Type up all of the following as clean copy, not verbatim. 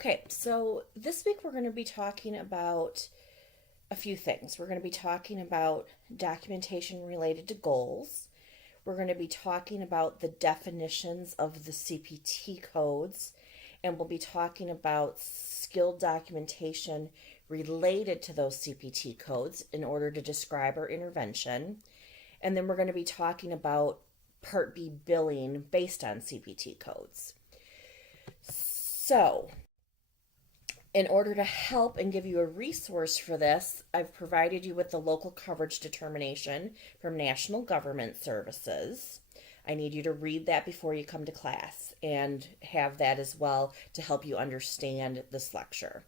Okay, so this week we're going to be talking about a few things. We're going to be talking about documentation related to goals. We're going to be talking about the definitions of the CPT codes, and we'll be talking about skilled documentation related to those CPT codes in order to describe our intervention. And then we're going to be talking about Part B billing based on CPT codes. So, in order to help and give you a resource for this, I've provided you with the local coverage determination from National Government Services. I need you to read that before you come to class and have that as well to help you understand this lecture.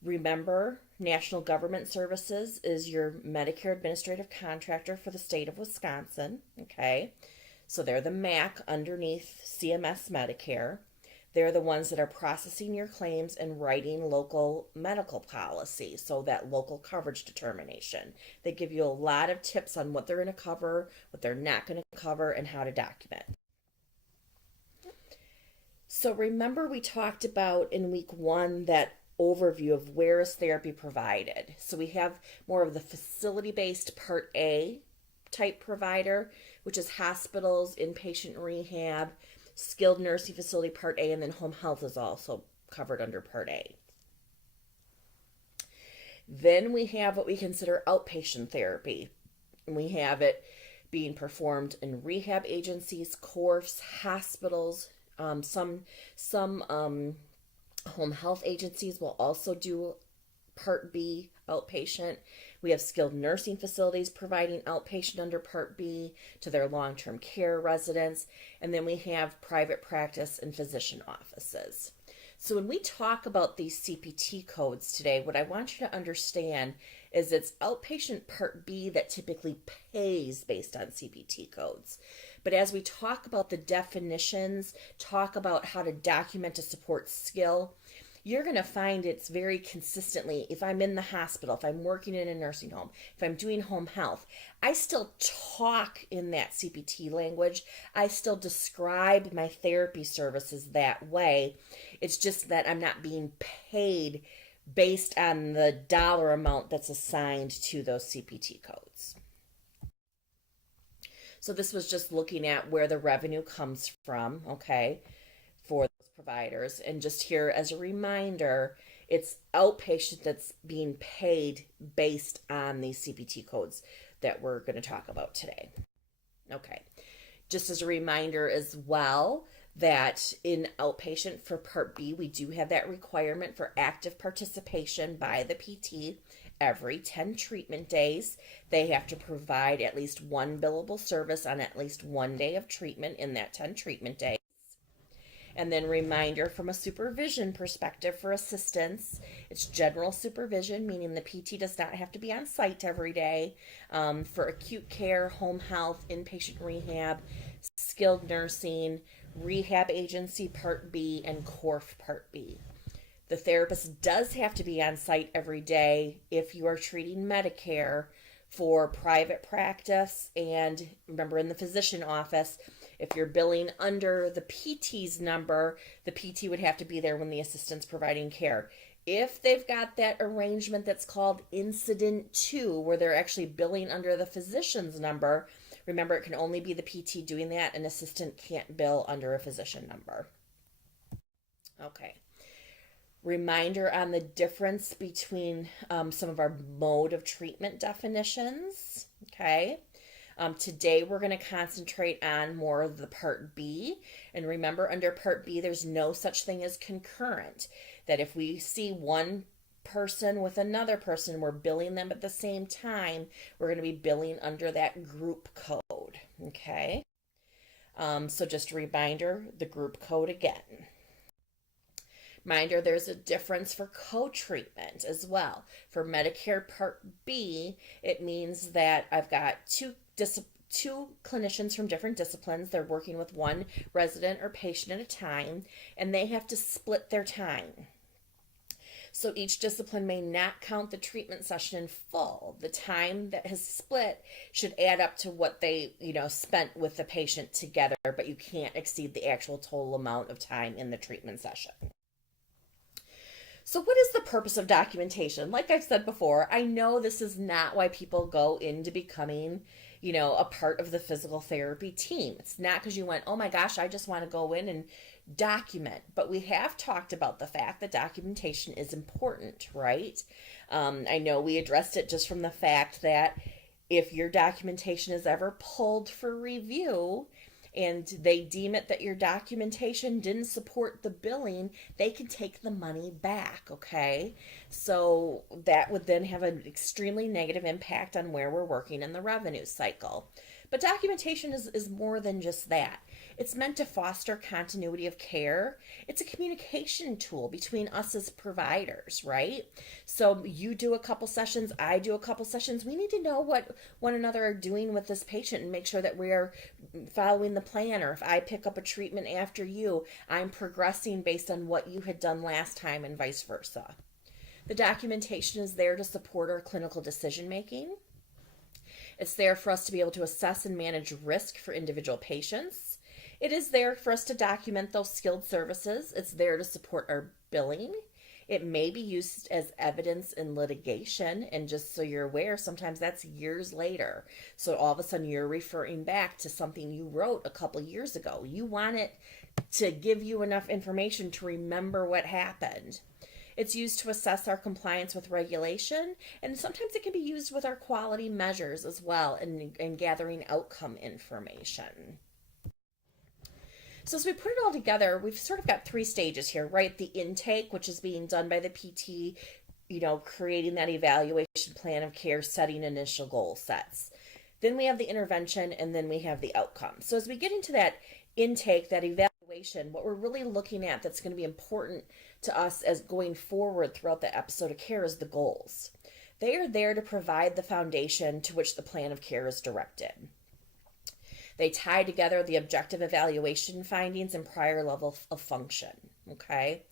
Remember, National Government Services is your Medicare administrative contractor for the state of Wisconsin, okay? So they're the MAC underneath CMS Medicare. They're the ones that are processing your claims and writing local medical policy, so that local coverage determination. They give you a lot of tips on what they're going to cover, what they're not going to cover, and how to document. So remember we talked about in week 1 that overview of where is therapy provided. So we have more of the facility-based Part A type provider, which is hospitals, inpatient rehab, skilled nursing facility Part A, and then home health is also covered under Part A. Then we have what we consider outpatient therapy. And we have it being performed in rehab agencies, CORFs, hospitals. Some home health agencies will also do Part B outpatient. We have skilled nursing facilities providing outpatient under Part B to their long-term care residents. And then we have private practice and physician offices. So when we talk about these CPT codes today, what I want you to understand is it's outpatient Part B that typically pays based on CPT codes. But as we talk about the definitions, talk about how to document to support skill, you're going to find it's very consistently, if I'm in the hospital, if I'm working in a nursing home, if I'm doing home health, I still talk in that CPT language. I still describe my therapy services that way. It's just that I'm not being paid based on the dollar amount that's assigned to those CPT codes. So this was just looking at where the revenue comes from, okay, for those providers. And just here as a reminder, it's outpatient that's being paid based on these CPT codes that we're going to talk about today. Okay, just as a reminder as well, that in outpatient for Part B, we do have that requirement for active participation by the PT every 10 treatment days. They have to provide at least one billable service on at least one day of treatment in that 10 treatment days. And then reminder from a supervision perspective for assistance, it's general supervision, meaning the PT does not have to be on site every day. For acute care, home health, inpatient rehab, skilled nursing, rehab agency Part B, and CORF Part B. The therapist does have to be on site every day if you are treating Medicare for private practice, and remember in the physician office, if you're billing under the PT's number, the PT would have to be there when the assistant's providing care. If they've got that arrangement that's called Incident 2, where they're actually billing under the physician's number, remember it can only be the PT doing that. An assistant can't bill under a physician number. Okay. Reminder on the difference between some of our mode of treatment definitions. Okay. Today we're going to concentrate on more of the Part B. And remember, under Part B, there's no such thing as concurrent. That if we see one person with another person, we're billing them at the same time, we're going to be billing under that group code. Okay. So just a reminder, the group code again. Reminder, there's a difference for co-treatment as well. For Medicare Part B, it means that I've got two clinicians from different disciplines. They're working with one resident or patient at a time, and they have to split their time. So each discipline may not count the treatment session in full. The time that has split should add up to what they, spent with the patient together, but you can't exceed the actual total amount of time in the treatment session. So, what is the purpose of documentation? Like I've said before, I know this is not why people go into becoming, a part of the physical therapy team. It's not because you went, oh my gosh, I just want to go in and document. But we have talked about the fact that documentation is important, right? I know we addressed it just from the fact that if your documentation is ever pulled for review, and they deem it that your documentation didn't support the billing, they can take the money back, okay? So that would then have an extremely negative impact on where we're working in the revenue cycle. But documentation is more than just that. It's meant to foster continuity of care. It's a communication tool between us as providers, right? So you do a couple sessions, I do a couple sessions. We need to know what one another are doing with this patient and make sure that we are following the plan. Or if I pick up a treatment after you, I'm progressing based on what you had done last time and vice versa. The documentation is there to support our clinical decision making. It's there for us to be able to assess and manage risk for individual patients. It is there for us to document those skilled services. It's there to support our billing. It may be used as evidence in litigation, and just so you're aware, sometimes that's years later. So all of a sudden you're referring back to something you wrote a couple years ago. You want it to give you enough information to remember what happened. It's used to assess our compliance with regulation, and sometimes it can be used with our quality measures as well in gathering outcome information. So as we put it all together, we've sort of got three stages here, right? The intake, which is being done by the PT, creating that evaluation plan of care, setting initial goal sets. Then we have the intervention, and then we have the outcome. So as we get into that intake, that evaluation, what we're really looking at that's going to be important to us as going forward throughout the episode of care is the goals. They are there to provide the foundation to which the plan of care is directed. They tie together the objective evaluation findings and prior level of function, okay?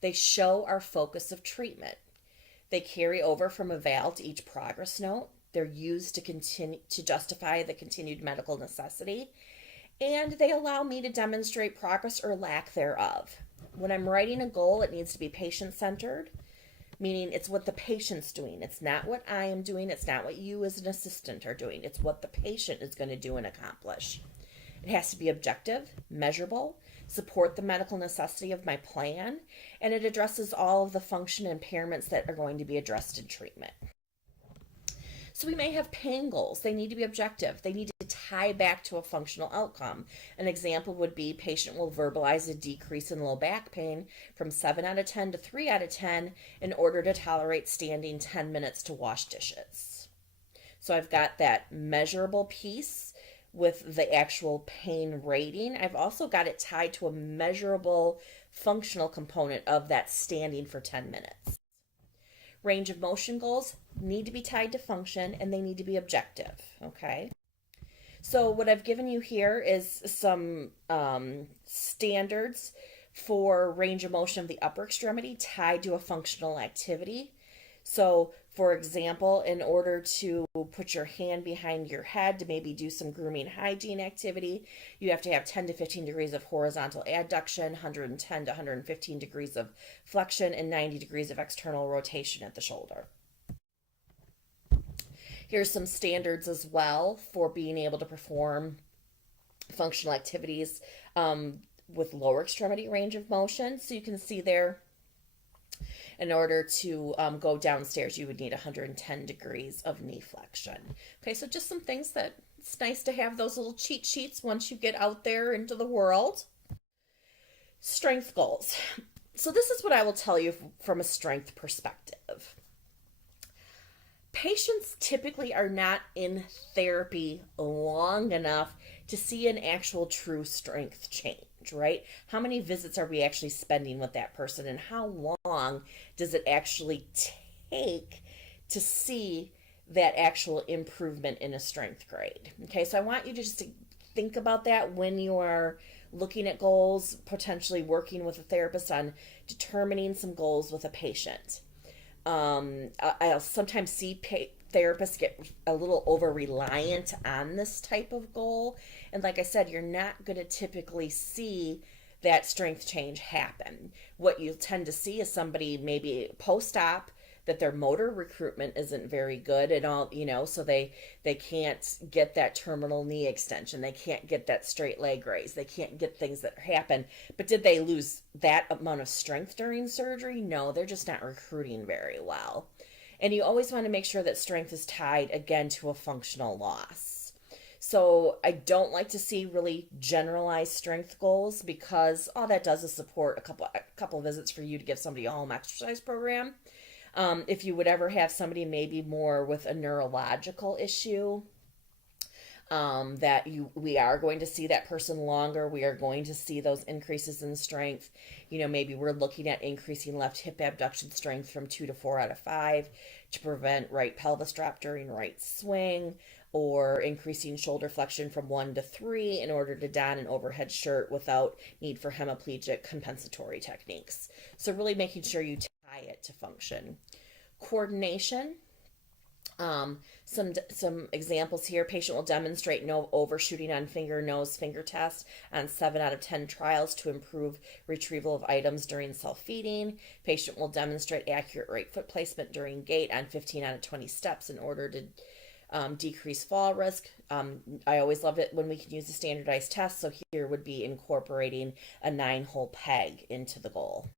They show our focus of treatment. They carry over from eval to each progress note. They're used to justify the continued medical necessity, and they allow me to demonstrate progress or lack thereof. When I'm writing a goal, it needs to be patient-centered, meaning it's what the patient's doing. It's not what I am doing. It's not what you as an assistant are doing. It's what the patient is going to do and accomplish. It has to be objective, measurable, support the medical necessity of my plan, and it addresses all of the function impairments that are going to be addressed in treatment. So we may have pain goals. They need to be objective. They need to tie back to a functional outcome. An example would be patient will verbalize a decrease in low back pain from 7 out of 10 to 3 out of 10 in order to tolerate standing 10 minutes to wash dishes. So I've got that measurable piece with the actual pain rating. I've also got it tied to a measurable functional component of that standing for 10 minutes. Range of motion goals need to be tied to function, and they need to be objective, okay? So what I've given you here is some standards for range of motion of the upper extremity tied to a functional activity. So, for example, in order to put your hand behind your head to maybe do some grooming hygiene activity, you have to have 10 to 15 degrees of horizontal adduction, 110 to 115 degrees of flexion, and 90 degrees of external rotation at the shoulder. Here's some standards as well for being able to perform functional activities with lower extremity range of motion. So you can see there, in order to go downstairs, you would need 110 degrees of knee flexion. Okay, so just some things that it's nice to have those little cheat sheets once you get out there into the world. Strength goals. So this is what I will tell you from a strength perspective. Patients typically are not in therapy long enough to see an actual true strength change, right? How many visits are we actually spending with that person, and how long does it actually take to see that actual improvement in a strength grade? Okay, so I want you to just think about that when you are looking at goals, potentially working with a therapist on determining some goals with a patient. I'll sometimes see therapists get a little over reliant on this type of goal. And like I said, you're not going to typically see that strength change happen. What you tend to see is somebody maybe post op that their motor recruitment isn't very good at all, so they can't get that terminal knee extension, they can't get that straight leg raise, they can't get things that happen. But did they lose that amount of strength during surgery? No, they're just not recruiting very well. And you always want to make sure that strength is tied again to a functional loss. So I don't like to see really generalized strength goals, because all that does is support a couple of visits for you to give somebody a home exercise program. If you would ever have somebody maybe more with a neurological issue, that we are going to see that person longer, we are going to see those increases in strength. Maybe we're looking at increasing left hip abduction strength from 2 to 4 out of 5 to prevent right pelvis drop during right swing, or increasing shoulder flexion from 1 to 3 in order to don an overhead shirt without need for hemiplegic compensatory techniques. So really making sure you tie it to function. Coordination. Some examples here. Patient will demonstrate no overshooting on finger, nose, finger test on 7 out of 10 trials to improve retrieval of items during self-feeding. Patient will demonstrate accurate right foot placement during gait on 15 out of 20 steps in order to decrease fall risk. I always love it when we can use a standardized test. So here would be incorporating a 9-hole peg into the goal.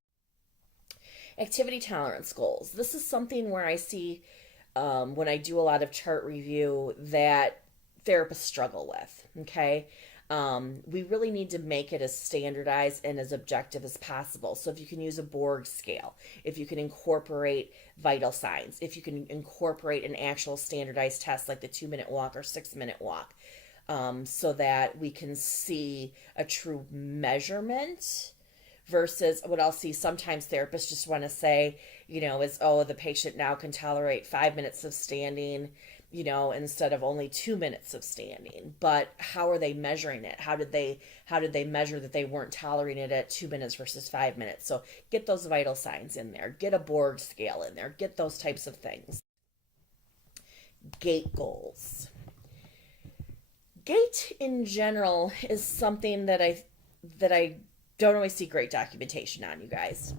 Activity tolerance goals. This is something where I see when I do a lot of chart review that therapists struggle with. Okay. We really need to make it as standardized and as objective as possible. So if you can use a Borg scale, if you can incorporate vital signs, if you can incorporate an actual standardized test like the 2-minute walk or 6-minute walk, so that we can see a true measurement. Versus what I'll see sometimes therapists just want to say, is, oh, the patient now can tolerate 5 minutes of standing, instead of only 2 minutes of standing. But how are they measuring it? How did they measure that they weren't tolerating it at 2 minutes versus 5 minutes? So get those vital signs in there, get a Borg scale in there, get those types of things. Gait goals. Gait in general is something that I don't always see great documentation on, you guys.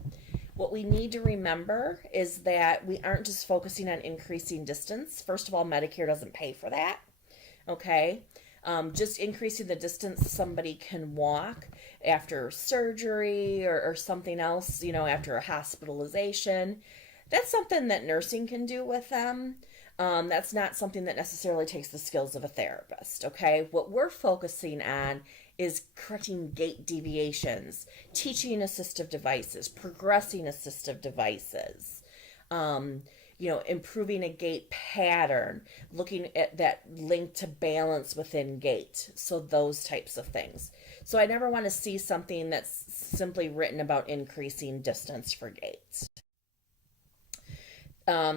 What we need to remember is that we aren't just focusing on increasing distance. First of all, Medicare doesn't pay for that. Okay. Just increasing the distance somebody can walk after surgery or something else, after a hospitalization. That's something that nursing can do with them. That's not something that necessarily takes the skills of a therapist. Okay. What we're focusing on is correcting gait deviations, teaching assistive devices, progressing assistive devices, improving a gait pattern, looking at that link to balance within gait. So those types of things. So I never want to see something that's simply written about increasing distance for gait.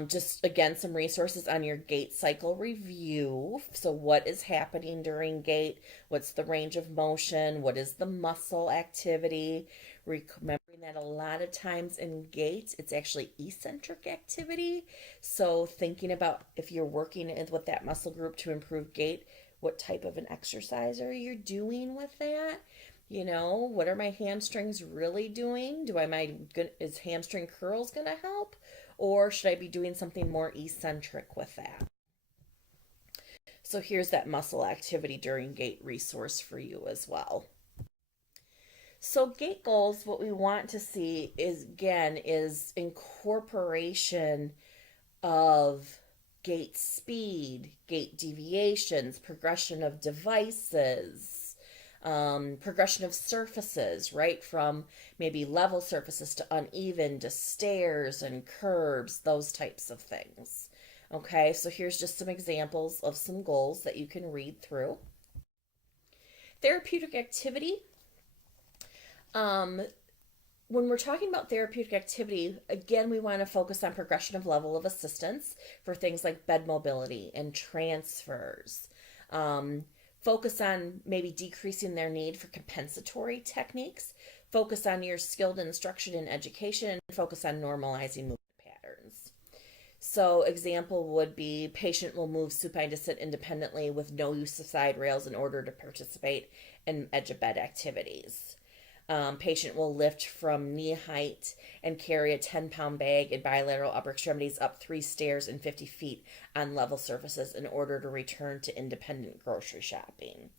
Just again, some resources on your gait cycle review. So what is happening during gait? What's the range of motion? What is the muscle activity? Remembering that a lot of times in gait, it's actually eccentric activity. So thinking about if you're working with that muscle group to improve gait, what type of an exercise are you doing with that? What are my hamstrings really doing? Is hamstring curls going to help? Or should I be doing something more eccentric with that? So here's that muscle activity during gait resource for you as well. So gait goals, what we want to see is incorporation of gait speed, gait deviations, progression of devices, progression of surfaces, right? From maybe level surfaces to uneven to stairs and curbs, those types of things. Okay, so here's just some examples of some goals that you can read through. Therapeutic activity. When we're talking about therapeutic activity, again, we want to focus on progression of level of assistance for things like bed mobility and transfers. Focus on maybe decreasing their need for compensatory techniques. Focus on your skilled instruction and education, and focus on normalizing movement patterns. So example would be patient will move supine to sit independently with no use of side rails in order to participate in edge of bed activities. Patient will lift from knee height and carry a 10-pound bag in bilateral upper extremities up 3 stairs and 50 feet on level surfaces in order to return to independent grocery shopping.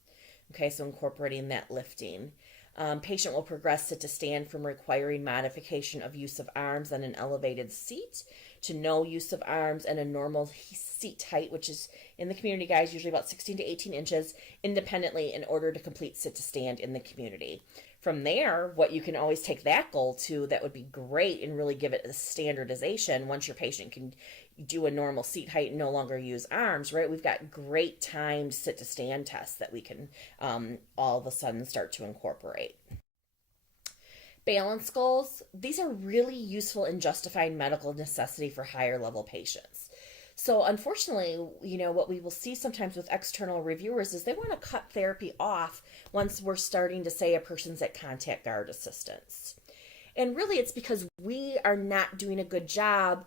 Okay, so incorporating that lifting. Patient will progress sit to stand from requiring modification of use of arms on an elevated seat to no use of arms and a normal seat height, which is in the community, guys, usually about 16 to 18 inches independently in order to complete sit to stand in the community. From there, what you can always take that goal to, that would be great, and really give it a standardization once your patient can do a normal seat height and no longer use arms, right? We've got great timed sit to stand tests that we can all of a sudden start to incorporate. Balance goals, these are really useful in justifying medical necessity for higher level patients. So unfortunately, what we will see sometimes with external reviewers is they want to cut therapy off once we're starting to say a person's at contact guard assistance. And really it's because we are not doing a good job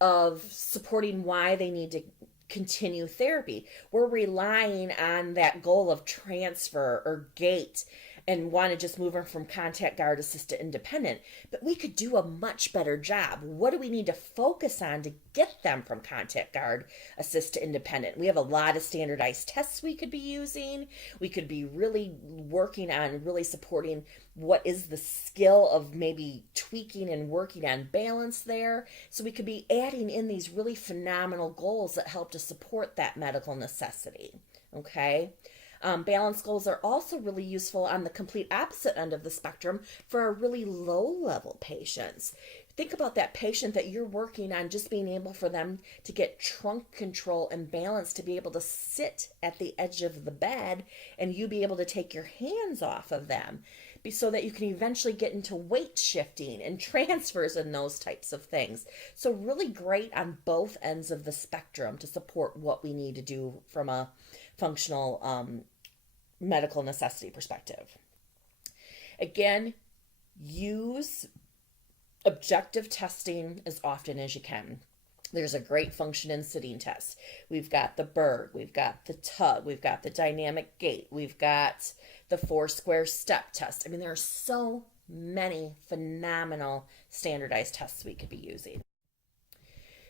of supporting why they need to continue therapy. We're relying on that goal of transfer or gait and want to just move them from contact guard assist to independent. But we could do a much better job. What do we need to focus on to get them from contact guard assist to independent? We have a lot of standardized tests we could be using. We could be really working on really supporting what is the skill of maybe tweaking and working on balance there. So we could be adding in these really phenomenal goals that help to support that medical necessity. Okay. Balance goals are also really useful on the complete opposite end of the spectrum for our really low level patients. Think about that patient that you're working on, just being able for them to get trunk control and balance to be able to sit at the edge of the bed and you be able to take your hands off of them so that you can eventually get into weight shifting and transfers and those types of things. So really great on both ends of the spectrum to support what we need to do from a functional medical necessity perspective. Again, use objective testing as often as you can. There's a great function and sitting test. We've got the Berg, we've got the tug, we've got the dynamic gait, we've got the 4-square step test. I mean, there are so many phenomenal standardized tests we could be using.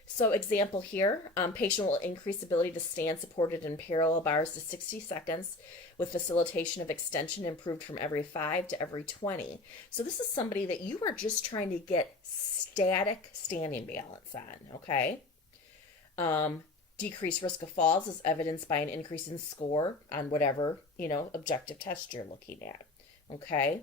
So example here, patient will increase ability to stand supported in parallel bars to 60 seconds with facilitation of extension improved from every 5 to every 20. So this is somebody that you are just trying to get static standing balance on, okay? Decreased risk of falls is evidenced by an increase in score on whatever, objective test you're looking at, okay?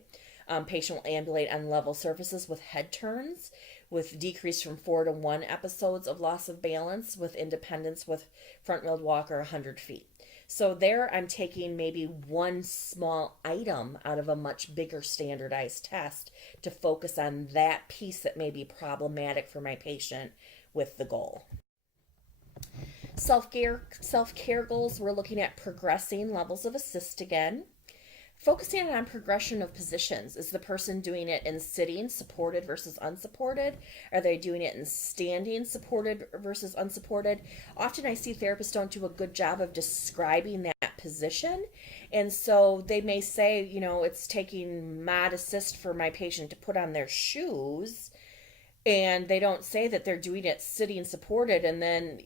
Patient will ambulate on level surfaces with head turns, with decrease from 4 to 1 episodes of loss of balance, with independence with front-wheeled walker 100 feet. So there I'm taking maybe one small item out of a much bigger standardized test to focus on that piece that may be problematic for my patient with the goal. Self-care goals, we're looking at progressing levels of assist again. Focusing on progression of positions. Is the person doing it in sitting, supported versus unsupported? Are they doing it in standing, supported versus unsupported? Often I see therapists don't do a good job of describing that position. And so they may say, it's taking mod assist for my patient to put on their shoes. And they don't say that they're doing it sitting supported, and then,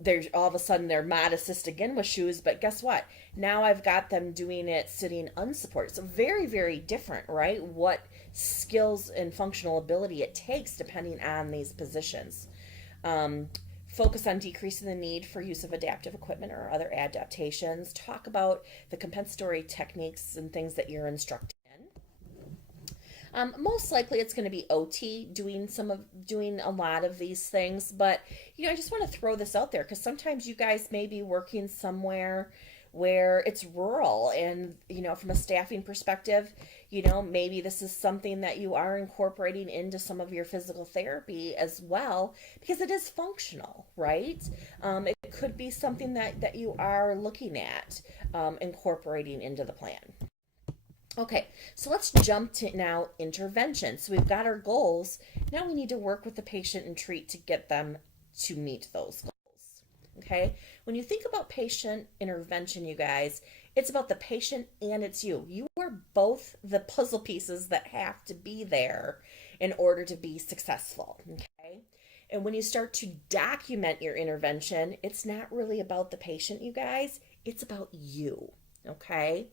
there's all of a sudden they're mod assist again with shoes, but guess what? Now I've got them doing it sitting unsupported. So very, very different, right? What skills and functional ability it takes depending on these positions. Focus on decreasing the need for use of adaptive equipment or other adaptations. Talk about the compensatory techniques and things that you're instructing. Most likely it's going to be OT doing a lot of these things, but I just want to throw this out there because sometimes you guys may be working somewhere where it's rural and from a staffing perspective, maybe this is something that you are incorporating into some of your physical therapy as well because it is functional, right? It could be something that you are looking at incorporating into the plan. Okay, so let's jump to now intervention. So we've got our goals. Now we need to work with the patient and treat to get them to meet those goals. Okay, when you think about patient intervention, you guys, it's about the patient and it's you. You are both the puzzle pieces that have to be there in order to be successful. Okay, and when you start to document your intervention, it's not really about the patient, you guys, it's about you. Okay,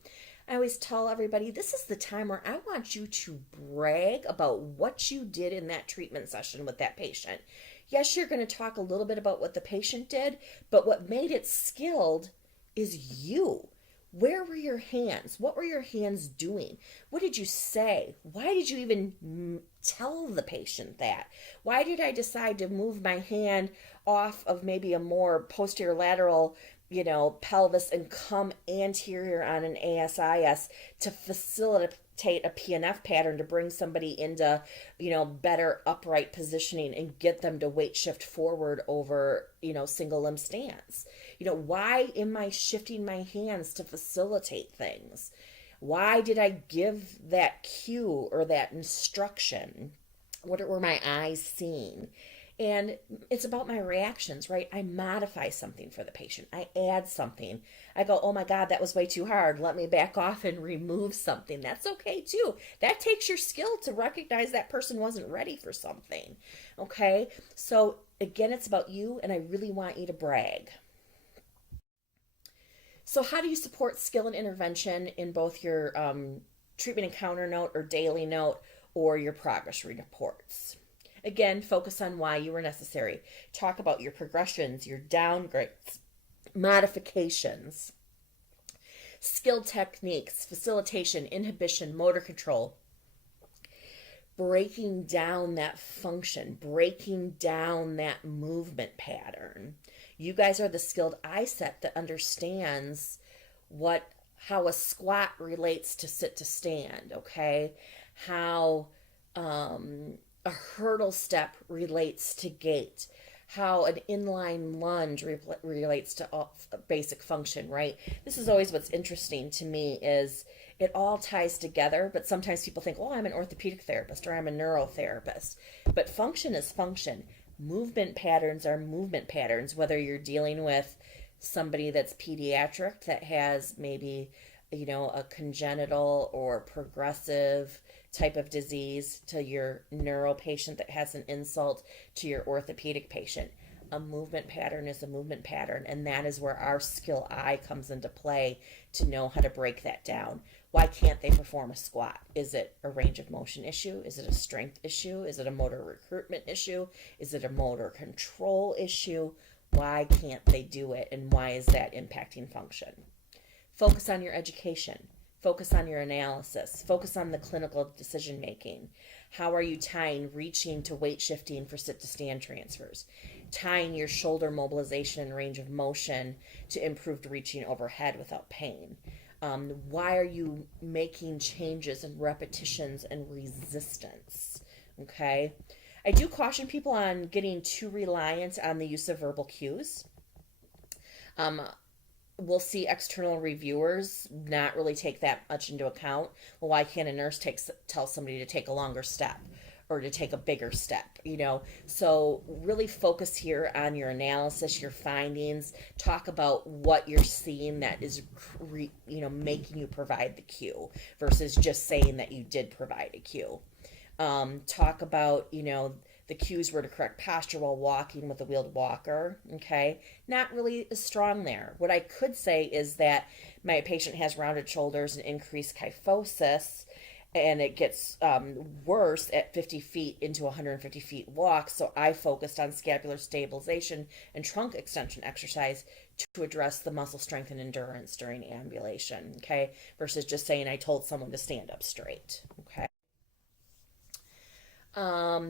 I always tell everybody this is the time where I want you to brag about what you did in that treatment session with that patient. Yes, you're going to talk a little bit about what the patient did, but what made it skilled is you. Where were your hands? What were your hands doing? What did you say? Why did you even tell the patient that? Why did I decide to move my hand off of maybe a more posterior lateral, pelvis and come anterior on an ASIS to facilitate a PNF pattern to bring somebody into, better upright positioning and get them to weight shift forward over, single limb stance? Why am I shifting my hands to facilitate things? Why did I give that cue or that instruction? What were my eyes seeing? And it's about my reactions, right? I modify something for the patient. I add something. I go, oh my God, that was way too hard. Let me back off and remove something. That's okay too. That takes your skill to recognize that person wasn't ready for something. Okay. So again, it's about you, and I really want you to brag. So, how do you support skill and intervention in both your treatment encounter note or daily note or your progress reports? Again, focus on why you were necessary. Talk about your progressions, your downgrades, modifications, skill techniques, facilitation, inhibition, motor control, breaking down that function, breaking down that movement pattern. You guys are the skilled eye set that understands how a squat relates to sit to stand, okay? How a hurdle step relates to gait, how an inline lunge relates to basic function, right? This is always what's interesting to me is it all ties together, but sometimes people think, well, I'm an orthopedic therapist or I'm a neurotherapist. But function is function. Movement patterns are movement patterns, whether you're dealing with somebody that's pediatric that has maybe, a congenital or progressive type of disease, to your neuro patient that has an insult, to your orthopedic patient. A movement pattern is a movement pattern, and that is where our skill eye comes into play to know how to break that down. Why can't they perform a squat? Is it a range of motion issue? Is it a strength issue? Is it a motor recruitment issue? Is it a motor control issue? Why can't they do it, and why is that impacting function? Focus on your education. Focus on your analysis. Focus on the clinical decision making. How are you tying reaching to weight shifting for sit to stand transfers? Tying your shoulder mobilization and range of motion to improved reaching overhead without pain. Why are you making changes in repetitions and resistance? Okay. I do caution people on getting too reliant on the use of verbal cues. Um, we'll see external reviewers not really take that much into account. Well, why can't a nurse tell somebody to take a longer step or to take a bigger step? So really focus here on your analysis, your findings. Talk about what you're seeing that is, making you provide the cue versus just saying that you did provide a cue. Talk about, the cues were to correct posture while walking with a wheeled walker. Okay. Not really as strong there. What I could say is that my patient has rounded shoulders and increased kyphosis, and it gets worse at 50 feet into 150 feet walk. So I focused on scapular stabilization and trunk extension exercise to address the muscle strength and endurance during ambulation. Okay. Versus just saying I told someone to stand up straight. Okay.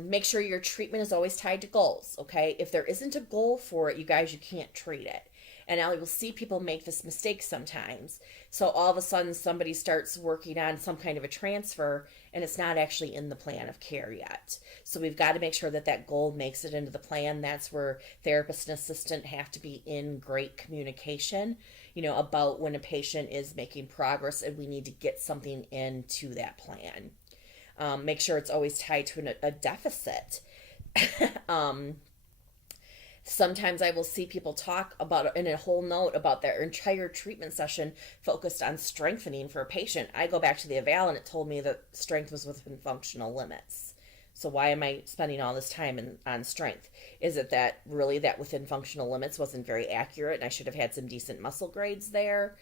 Make sure your treatment is always tied to goals. Okay. If there isn't a goal for it, you guys, you can't treat it. And I will see people make this mistake sometimes. So all of a sudden somebody starts working on some kind of a transfer and it's not actually in the plan of care yet. So we've got to make sure that that goal makes it into the plan. That's where therapist and assistant have to be in great communication. about when a patient is making progress and we need to get something into that plan. Make sure it's always tied to a deficit. um, Sometimes I will see people talk about in a whole note about their entire treatment session focused on strengthening for a patient. I go back to the eval and it told me that strength was within functional limits. So why am I spending all this time on strength? Is it that really that within functional limits wasn't very accurate and I should have had some decent muscle grades there?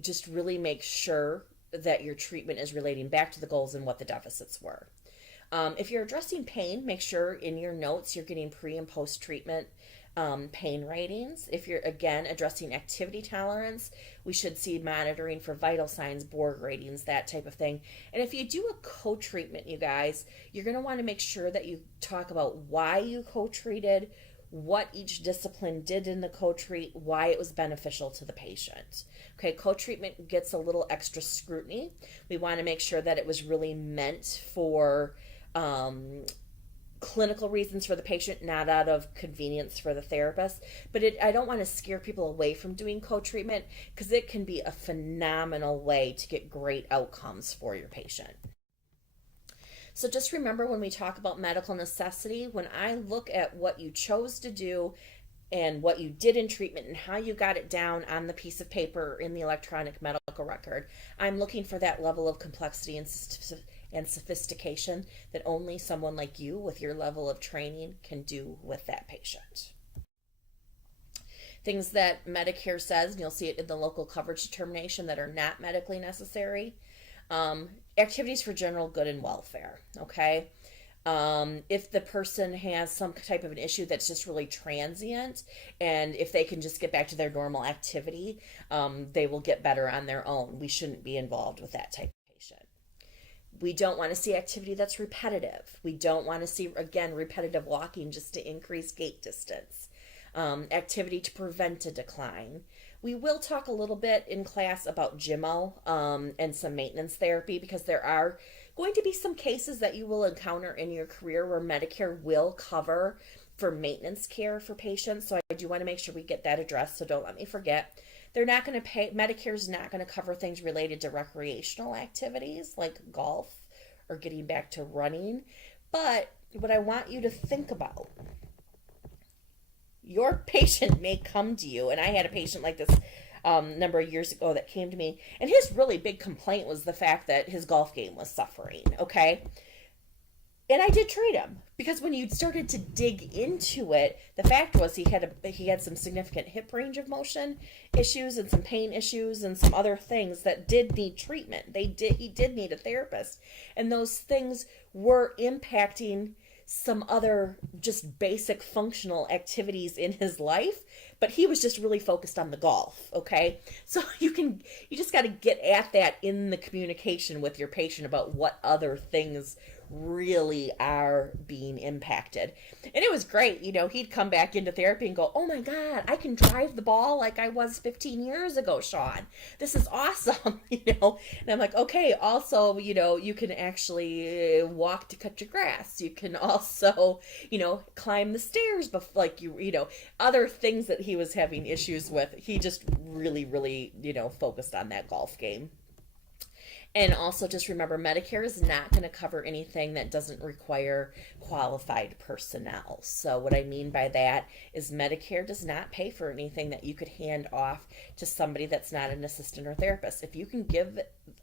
Just really make sure that your treatment is relating back to the goals and what the deficits were. If you're addressing pain, make sure in your notes you're getting pre and post treatment pain ratings. If you're, again, addressing activity tolerance, we should see monitoring for vital signs, Borg ratings, that type of thing. And if you do a co-treatment, you guys, you're going to want to make sure that you talk about why you co-treated, what each discipline did in the co-treat, why it was beneficial to the patient. Okay, co-treatment gets a little extra scrutiny. We want to make sure that it was really meant for clinical reasons for the patient, not out of convenience for the therapist. But I don't want to scare people away from doing co-treatment because it can be a phenomenal way to get great outcomes for your patient. So just remember, when we talk about medical necessity, when I look at what you chose to do and what you did in treatment and how you got it down on the piece of paper or in the electronic medical record, I'm looking for that level of complexity and sophistication that only someone like you with your level of training can do with that patient. Things that Medicare says, and you'll see it in the local coverage determination, that are not medically necessary. Activities for general good and welfare, okay? If the person has some type of an issue that's just really transient, and if they can just get back to their normal activity, they will get better on their own. We shouldn't be involved with that type of patient. We don't want to see activity that's repetitive. We don't want to see, again, repetitive walking just to increase gait distance. Activity to prevent a decline. We will talk a little bit in class about GYMO and some maintenance therapy, because there are going to be some cases that you will encounter in your career where Medicare will cover for maintenance care for patients. So I do want to make sure we get that addressed, so don't let me forget. They're not going to pay, Medicare's not going to cover things related to recreational activities like golf or getting back to running. But what I want you to think about, your patient may come to you, and I had a patient like this number of years ago that came to me, and his really big complaint was the fact that his golf game was suffering, okay? And I did treat him, because when you started to dig into it, the fact was he had some significant hip range of motion issues and some pain issues and some other things that did need treatment. He did need a therapist, and those things were impacting some other just basic functional activities in his life, but he was just really focused on the golf, okay? So you just got to get at that in the communication with your patient about what other things really are being impacted. And it was great. He'd come back into therapy and go, "Oh my God, I can drive the ball like I was 15 years ago, Sean. This is awesome." And I'm like, okay, also, you can actually walk to cut your grass. You can also, climb the stairs, other things that he was having issues with. He just really, really, focused on that golf game. And also just remember, Medicare is not going to cover anything that doesn't require qualified personnel. So what I mean by that is Medicare does not pay for anything that you could hand off to somebody that's not an assistant or therapist. If you can give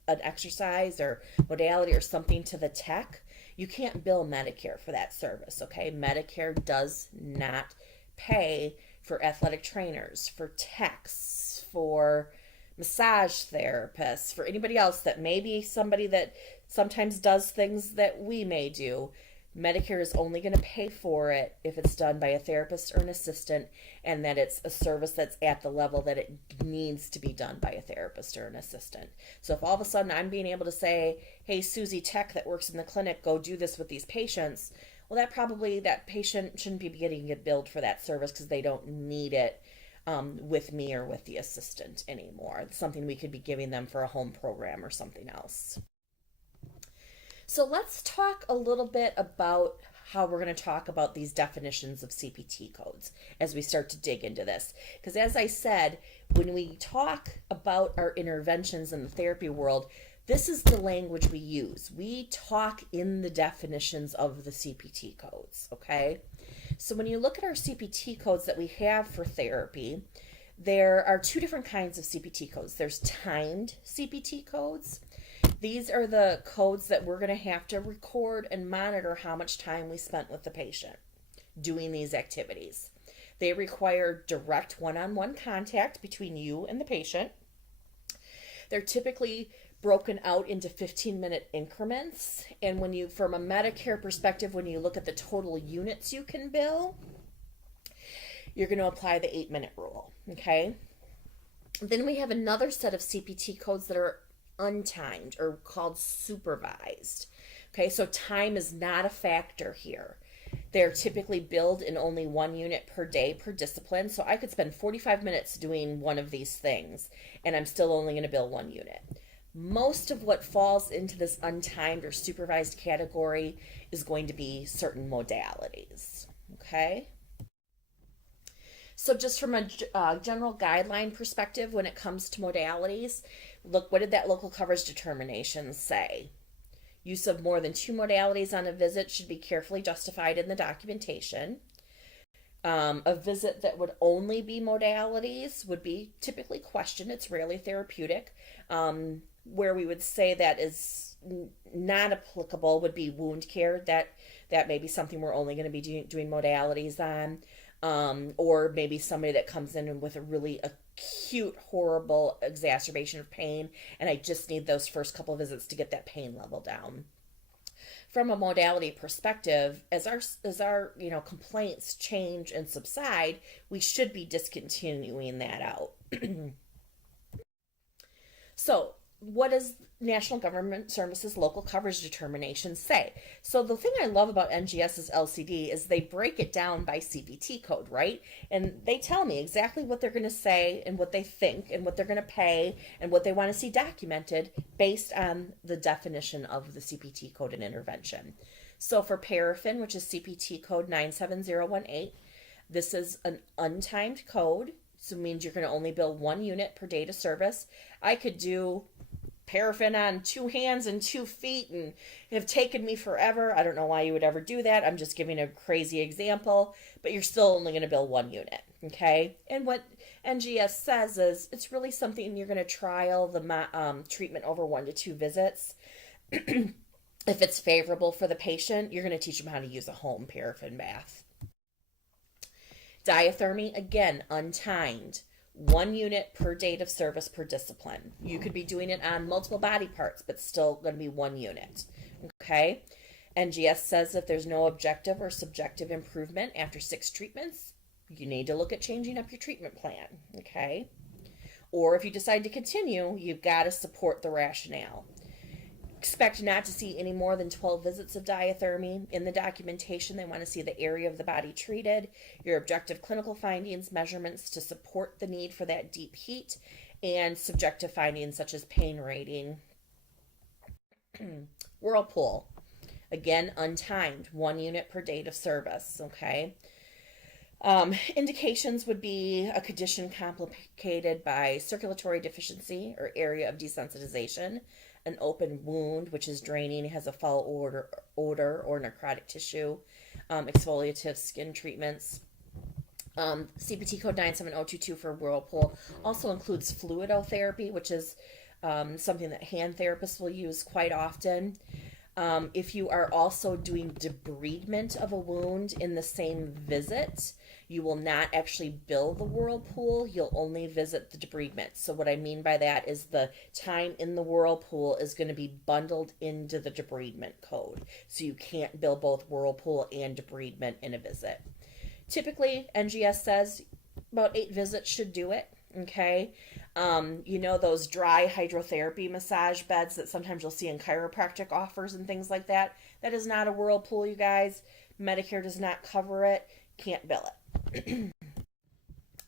an exercise or modality or something to the tech, you can't bill Medicare for that service, okay? Medicare does not pay for athletic trainers, for techs, for massage therapists, for anybody else that may be somebody that sometimes does things that we may do. Medicare is only going to pay for it if it's done by a therapist or an assistant, and that it's a service that's at the level that it needs to be done by a therapist or an assistant. So if all of a sudden I'm being able to say, "Hey, Susie Tech that works in the clinic, go do this with these patients," well, that patient shouldn't be getting it billed for that service because they don't need it with me or with the assistant anymore. It's something we could be giving them for a home program or something else. So let's talk a little bit about how we're going to talk about these definitions of CPT codes as we start to dig into this. Because as I said, when we talk about our interventions in the therapy world, this is the language we use. We talk in the definitions of the CPT codes, okay? So when you look at our CPT codes that we have for therapy, there are two different kinds of CPT codes. There's timed CPT codes. These are the codes that we're going to have to record and monitor how much time we spent with the patient doing these activities. They require direct one-on-one contact between you and the patient. They're typically broken out into 15-minute increments. And when you, from a Medicare perspective, when you look at the total units you can bill, you're going to apply the 8-minute rule, okay? Then we have another set of CPT codes that are untimed or called supervised. Okay, so time is not a factor here. They're typically billed in only 1 unit per day per discipline. So I could spend 45 minutes doing one of these things and I'm still only going to bill 1 unit. Most of what falls into this untimed or supervised category is going to be certain modalities. Okay? So just from a general guideline perspective, when it comes to modalities, look, what did that local coverage determination say? Use of more than 2 modalities on a visit should be carefully justified in the documentation. A visit that would only be modalities would be typically questioned. It's rarely therapeutic. Where we would say that is not applicable would be wound care. That may be something we're only going to be doing modalities on. Or maybe somebody that comes in with a really acute, horrible exacerbation of pain, and I just need those first couple of visits to get that pain level down. From a modality perspective, as our complaints change and subside, we should be discontinuing that out. So, what does National Government Services Local Coverage Determination say? So the thing I love about NGS's LCD is they break it down by CPT code, right? And they tell me exactly what they're going to say and what they think and what they're going to pay and what they want to see documented based on the definition of the CPT code and intervention. So for paraffin, which is CPT code 97018, this is an untimed code. So it means you're going to only bill 1 unit per date of service. I could do paraffin on 2 hands and 2 feet and have taken me forever. I don't know why you would ever do that. I'm just giving a crazy example, but you're still only going to bill 1 unit, okay? And what NGS says is it's really something you're going to trial the treatment over 1 to 2 visits. If it's favorable for the patient, you're going to teach them how to use a home paraffin bath. Diathermy, again, untimed. 1 unit per date of service per discipline. You could be doing it on multiple body parts, but still going to be 1 unit. Okay? NGS says if there's no objective or subjective improvement after 6 treatments, you need to look at changing up your treatment plan. Okay? Or if you decide to continue, you've got to support the rationale. Expect not to see any more than 12 visits of diathermy. In the documentation, they want to see the area of the body treated, your objective clinical findings, measurements to support the need for that deep heat, and subjective findings such as pain rating. Whirlpool, again, untimed, 1 unit per date of service, okay? Indications would be a condition complicated by circulatory deficiency or area of desensitization, an open wound which is draining, has a foul odor or necrotic tissue, exfoliative skin treatments. CPT code 97022 for Whirlpool also includes fluidotherapy, which is something that hand therapists will use quite often. If you are also doing debridement of a wound in the same visit, you will not actually bill the Whirlpool. You'll only visit the debridement. So what I mean by that is the time in the Whirlpool is going to be bundled into the debridement code. So you can't bill both Whirlpool and debridement in a visit. Typically, NGS says about 8 visits should do it. Okay. Those dry hydrotherapy massage beds that sometimes you'll see in chiropractic offers and things like that. That is not a Whirlpool, you guys. Medicare does not cover it. Can't bill it.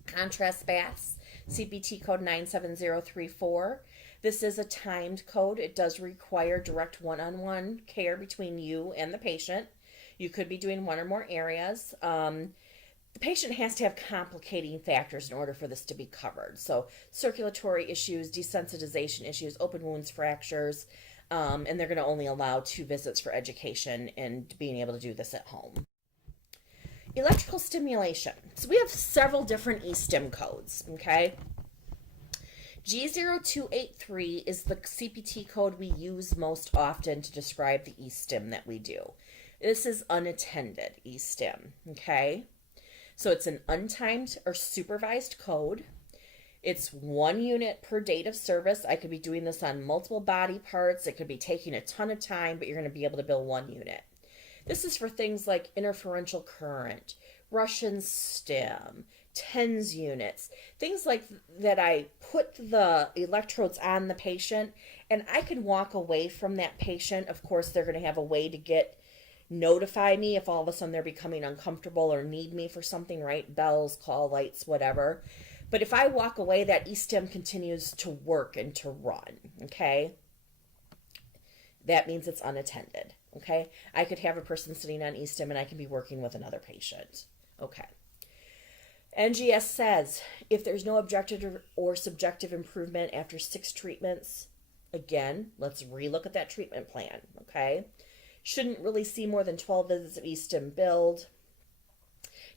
Contrast baths, CPT code 97034. This is a timed code. It does require direct one-on-one care between you and the patient. You could be doing one or more areas. The patient has to have complicating factors in order for this to be covered. So circulatory issues, desensitization issues, open wounds, fractures, and they're going to only allow 2 visits for education and being able to do this at home. Electrical stimulation. So we have several different eStim codes, okay? G0283 is the CPT code we use most often to describe the eStim that we do. This is unattended eStim, okay? So it's an untimed or supervised code. It's 1 unit per date of service. I could be doing this on multiple body parts. It could be taking a ton of time, but you're going to be able to bill 1 unit. This is for things like interferential current, Russian stim, TENS units, things like that. I put the electrodes on the patient and I can walk away from that patient. Of course, they're going to have a way to notify me if all of a sudden they're becoming uncomfortable or need me for something, right? Bells, call lights, whatever. But if I walk away, that eStim continues to work and to run, okay? That means it's unattended, okay? I could have a person sitting on eStim and I can be working with another patient, okay? NGS says if there's no objective or subjective improvement after 6 treatments, again, let's relook at that treatment plan, okay? Shouldn't really see more than 12 visits of eStim billed.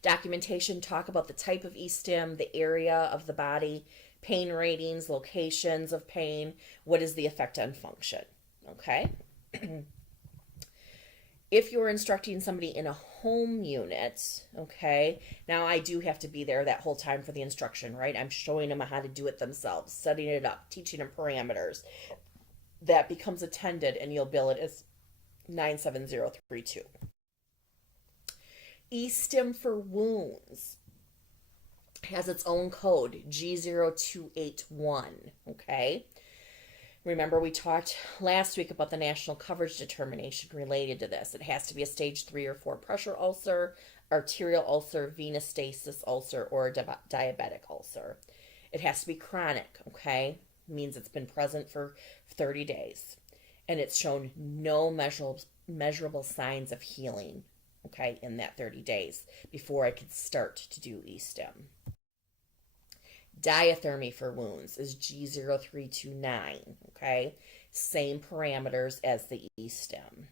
Documentation talk about the type of eStim, the area of the body, pain ratings, locations of pain, what is the effect on function, okay? If you're instructing somebody in a home unit, okay, now I do have to be there that whole time for the instruction, right? I'm showing them how to do it themselves, setting it up, teaching them parameters. That becomes attended and you'll bill it as 97032. eStim for wounds has its own code, G0281, okay? Remember, we talked last week about the national coverage determination related to this. It has to be a stage 3 or 4 pressure ulcer, arterial ulcer, venous stasis ulcer, or a diabetic ulcer. It has to be chronic, okay? It means it's been present for 30 days. And it's shown no measurable signs of healing, okay, in that 30 days before I could start to do eStim. Diathermy for wounds is G0329, okay? Same parameters as the eStim.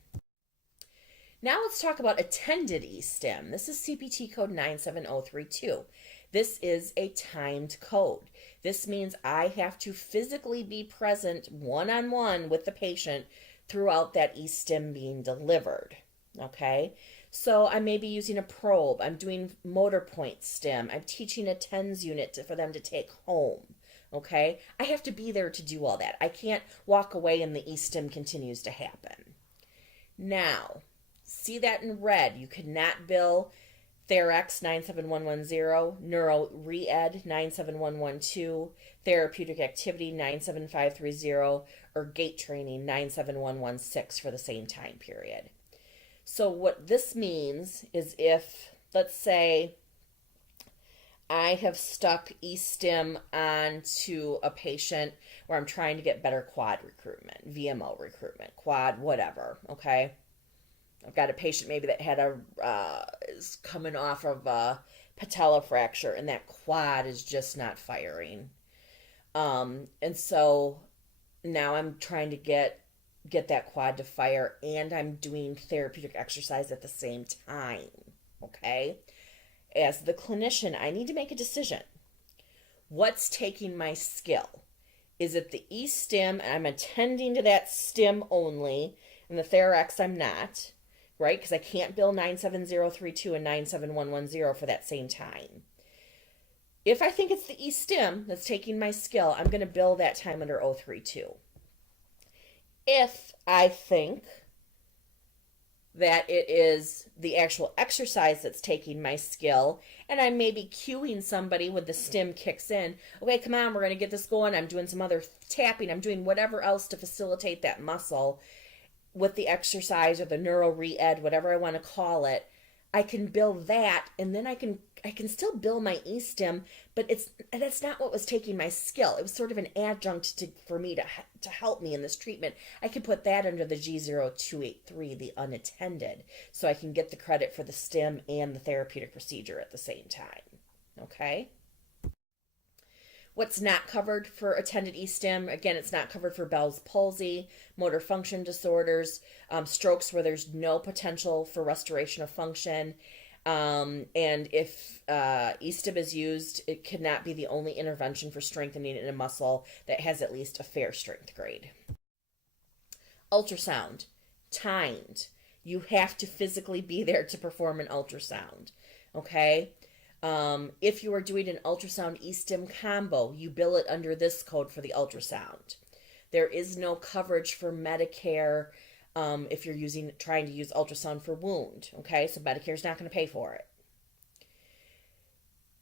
Now let's talk about attended eStim. This is CPT code 97032. This is a timed code. This means I have to physically be present one-on-one with the patient throughout that eStim being delivered, okay? So I may be using a probe. I'm doing motor point stim. I'm teaching a TENS unit for them to take home, okay? I have to be there to do all that. I can't walk away and the eStim continues to happen. Now, see that in red. You could not bill Therax 97110, Neuro Re-Ed 97112, Therapeutic Activity 97530, or Gait Training 97116 for the same time period. So what this means is if, let's say, I have stuck eStim onto a patient where I'm trying to get better quad recruitment, VMO recruitment, quad, whatever, okay? I've got a patient maybe that had is coming off of a patella fracture and that quad is just not firing. And so now I'm trying to get that quad to fire and I'm doing therapeutic exercise at the same time, okay? As the clinician, I need to make a decision. What's taking my skill? Is it the eStim and I'm attending to that stim only and the Therax I'm not, right? Because I can't bill 97032 and 97110 for that same time. If I think it's the eStim that's taking my skill, I'm going to bill that time under 032. If I think that it is the actual exercise that's taking my skill, and I may be cueing somebody when the stim kicks in, okay, come on, we're going to get this going. I'm doing some other tapping. I'm doing whatever else to facilitate that muscle with the exercise or the neuro re-ed, whatever I want to call it. I can bill that, and then I can still bill my e-stim, but that's not what was taking my skill. It was sort of an adjunct for me to help me in this treatment. I can put that under the G0283, the unattended, so I can get the credit for the stim and the therapeutic procedure at the same time. Okay? What's not covered for attended e-stim? Again, it's not covered for Bell's palsy, motor function disorders, strokes where there's no potential for restoration of function. And if e-stim is used, it cannot be the only intervention for strengthening in a muscle that has at least a fair strength grade. Ultrasound, timed. You have to physically be there to perform an ultrasound. Okay? If you are doing an ultrasound e-stim combo, you bill it under this code for the ultrasound. There is no coverage for Medicare if you're trying to use ultrasound for wound. Okay, so Medicare is not going to pay for it.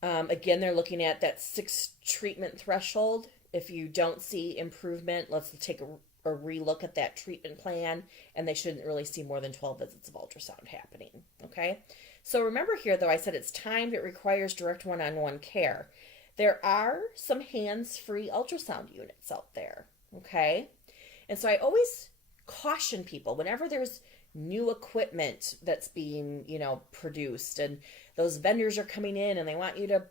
Again, they're looking at that 6 treatment threshold. If you don't see improvement, let's take a relook at that treatment plan, and they shouldn't really see more than 12 visits of ultrasound happening. Okay. So remember here, though, I said it's timed. It requires direct one-on-one care. There are some hands-free ultrasound units out there, okay? And so I always caution people whenever there's new equipment that's being, produced, and those vendors are coming in and they want you to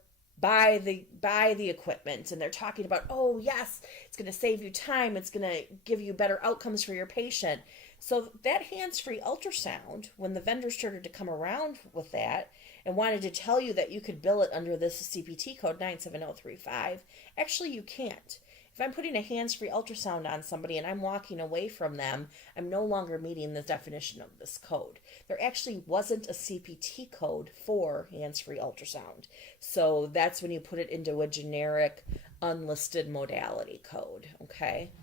buy the equipment, and they're talking about, oh yes, it's going to save you time, it's going to give you better outcomes for your patient. So that hands-free ultrasound, when the vendor started to come around with that and wanted to tell you that you could bill it under this CPT code 97035, actually you can't. If I'm putting a hands-free ultrasound on somebody and I'm walking away from them, I'm no longer meeting the definition of this code. There actually wasn't a CPT code for hands-free ultrasound. So that's when you put it into a generic unlisted modality code, okay?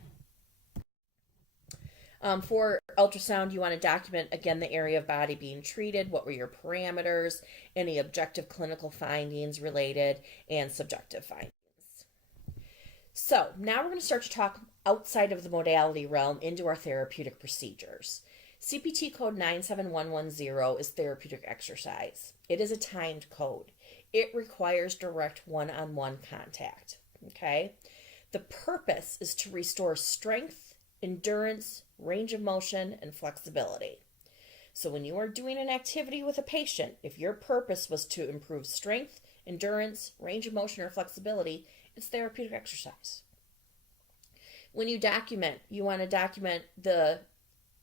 For ultrasound, you want to document, again, the area of body being treated, what were your parameters, any objective clinical findings related, and subjective findings. So now we're going to start to talk outside of the modality realm into our therapeutic procedures. CPT code 97110 is therapeutic exercise. It is a timed code. It requires direct one-on-one contact, okay? The purpose is to restore strength, endurance, range of motion, and flexibility. So when you are doing an activity with a patient, if your purpose was to improve strength, endurance, range of motion, or flexibility, it's therapeutic exercise. When you document, you want to document the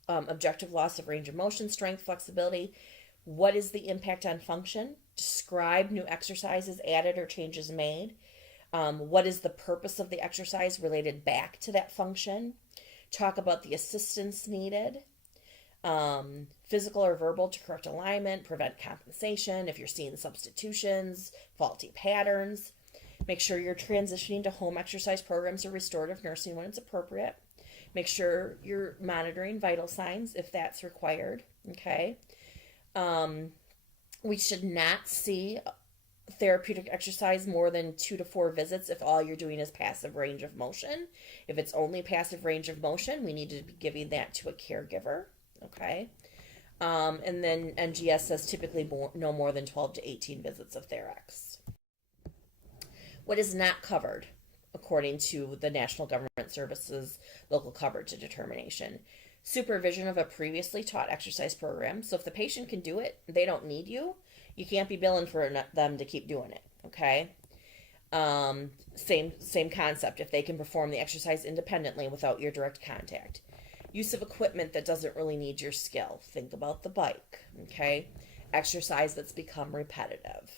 objective loss of range of motion, strength, flexibility. What is the impact on function? Describe new exercises added or changes made. What is the purpose of the exercise related back to that function? Talk about the assistance needed, physical or verbal to correct alignment, prevent compensation, if you're seeing substitutions, faulty patterns. Make sure you're transitioning to home exercise programs or restorative nursing when it's appropriate. Make sure you're monitoring vital signs if that's required, okay? We should not see therapeutic exercise more than 2 to 4 visits if all you're doing is passive range of motion. If it's only passive range of motion, we need to be giving that to a caregiver, okay? And then NGS says typically no more than 12 to 18 visits of Therex. What is not covered according to the National Government Services Local Coverage Determination? Supervision of a previously taught exercise program. So if the patient can do it, they don't need you. You can't be billing for them to keep doing it, okay? Same concept. If they can perform the exercise independently without your direct contact. Use of equipment that doesn't really need your skill. Think about the bike, okay? Exercise that's become repetitive.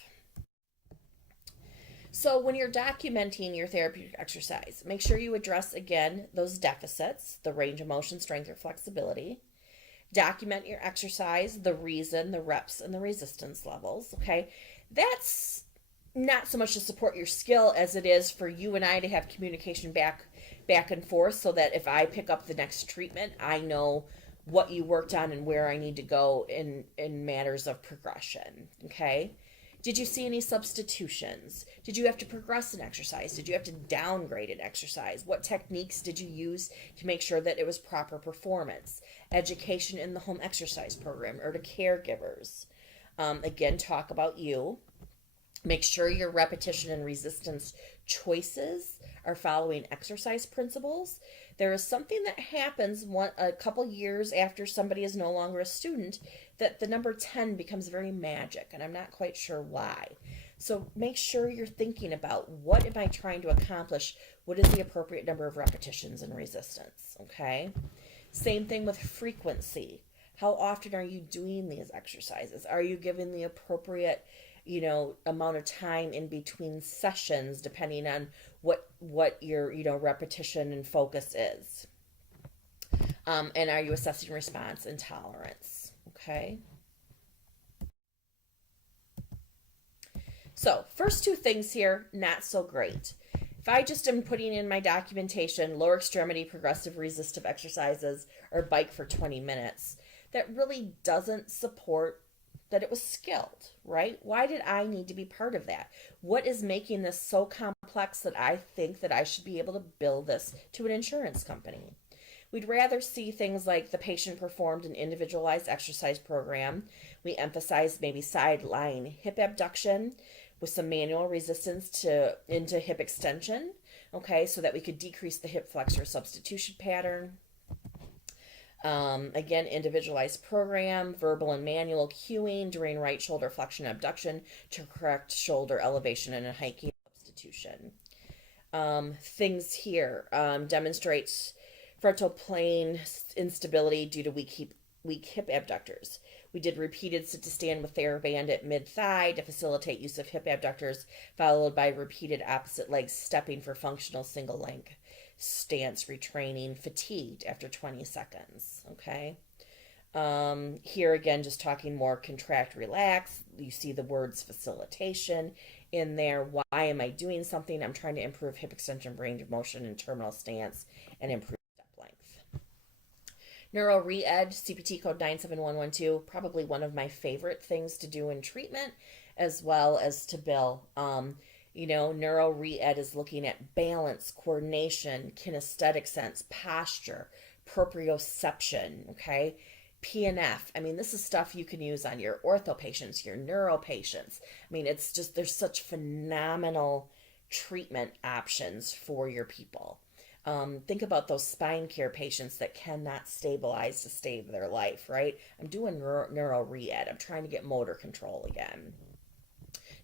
So when you're documenting your therapeutic exercise, make sure you address, again, those deficits, the range of motion, strength, or flexibility. Document your exercise, the reason, the reps, and the resistance levels, okay? That's not so much to support your skill as it is for you and I to have communication back and forth so that if I pick up the next treatment, I know what you worked on and where I need to go in matters of progression, okay? Did you see any substitutions? Did you have to progress an exercise? Did you have to downgrade an exercise? What techniques did you use to make sure that it was proper performance? Education in the home exercise program or to caregivers. Again, talk about you. Make sure your repetition and resistance choices are following exercise principles. There is something that happens a couple years after somebody is no longer a student that the number 10 becomes very magic, and I'm not quite sure why. So make sure you're thinking about, what am I trying to accomplish? What is the appropriate number of repetitions and resistance? Okay. Same thing with frequency. How often are you doing these exercises? Are you giving the appropriate, amount of time in between sessions, depending on what your, repetition and focus is? And are you assessing response and tolerance? Okay. So, first two things here, not so great. If I just am putting in my documentation, lower extremity progressive resistive exercises or bike for 20 minutes, that really doesn't support that it was skilled, right? Why did I need to be part of that? What is making this so complex that I think that I should be able to bill this to an insurance company? We'd rather see things like the patient performed an individualized exercise program. We emphasize maybe sideline hip abduction with some manual resistance into hip extension, okay, so that we could decrease the hip flexor substitution pattern. Again, individualized program, verbal and manual cueing during right shoulder flexion and abduction to correct shoulder elevation and a hiking substitution. Things here demonstrates frontal plane instability due to weak hip abductors. We did repeated sit to stand with TheraBand at mid-thigh to facilitate use of hip abductors, followed by repeated opposite leg stepping for functional single leg stance retraining, fatigued after 20 seconds. Okay. Here again, just talking more contract, relax. You see the words facilitation in there. Why am I doing something? I'm trying to improve hip extension, range of motion, and terminal stance, and improve step length. Neuro re-ed, CPT code 97112, probably one of my favorite things to do in treatment as well as to bill. Neuro re-ed is looking at balance, coordination, kinesthetic sense, posture, proprioception, okay? PNF. I mean, this is stuff you can use on your ortho patients, your neuro patients. I mean, it's just, there's such phenomenal treatment options for your people. Think about those spine care patients that cannot stabilize to save their life, right? I'm doing neuro re-ed. I'm trying to get motor control again.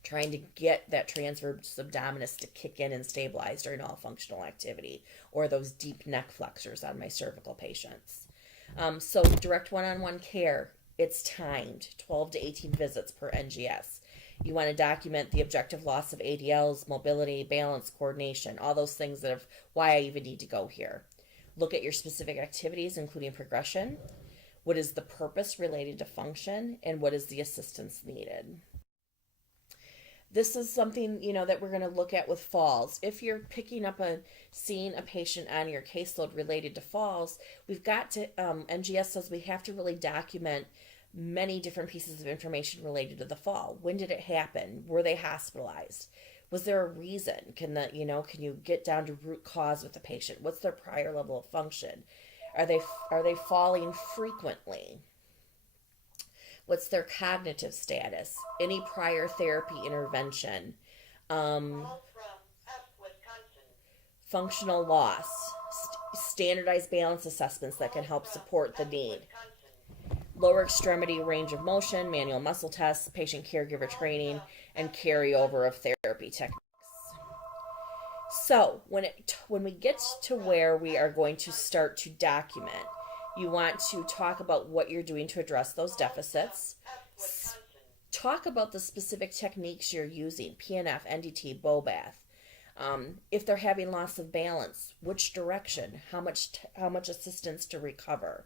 Trying to get that transverse abdominis to kick in and stabilize during all functional activity, or those deep neck flexors on my cervical patients. So direct one-on-one care, it's timed, 12 to 18 visits per NGS. You want to document the objective loss of ADLs, mobility, balance, coordination, all those things that are why I even need to go here. Look at your specific activities, including progression. What is the purpose related to function, and what is the assistance needed? This is something, that we're going to look at with falls. If you're seeing a patient on your caseload related to falls, we've got to, NGS says we have to really document many different pieces of information related to the fall. When did it happen? Were they hospitalized? Was there a reason? Can you get down to root cause with the patient? What's their prior level of function? Are they falling frequently? What's their cognitive status? Any prior therapy intervention? Functional loss. Standardized balance assessments that can help support the need. Lower extremity range of motion, manual muscle tests, patient caregiver training, and carryover of therapy techniques. So when we get to where we are going to start to document, you want to talk about what you're doing to address those deficits. Talk about the specific techniques you're using, PNF, NDT, BOBATH. If they're having loss of balance, which direction? How much assistance to recover?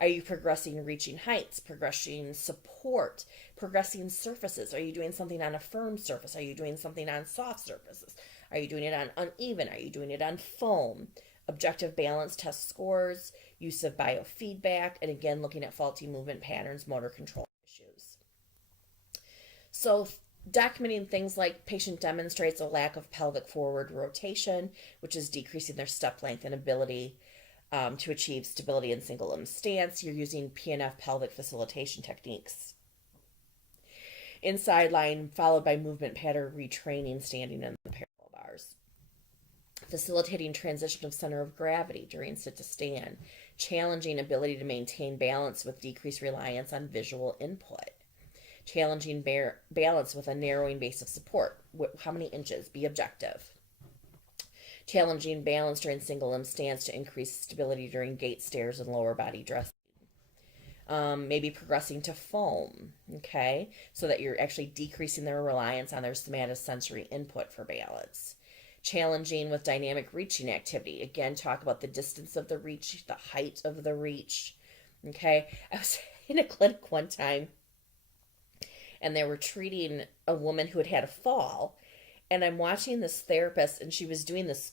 Are you progressing reaching heights, progressing support, progressing surfaces? Are you doing something on a firm surface? Are you doing something on soft surfaces? Are you doing it on uneven? Are you doing it on foam? Objective balance test scores, use of biofeedback, and again, looking at faulty movement patterns, motor control issues. So documenting things like patient demonstrates a lack of pelvic forward rotation, which is decreasing their step length and ability to achieve stability in single limb stance. You're using PNF pelvic facilitation techniques. Inside line followed by movement pattern retraining standing in the parallel bars. Facilitating transition of center of gravity during sit to stand. Challenging ability to maintain balance with decreased reliance on visual input. Challenging balance with a narrowing base of support. How many inches? Be objective. Challenging balance during single limb stance to increase stability during gait, stairs, and lower body dressing. Maybe progressing to foam, okay, so that you're actually decreasing their reliance on their somatosensory input for balance. Challenging with dynamic reaching activity. Again, talk about the distance of the reach, the height of the reach, okay. I was in a clinic one time, and they were treating a woman who had had a fall, and I'm watching this therapist, and she was doing this,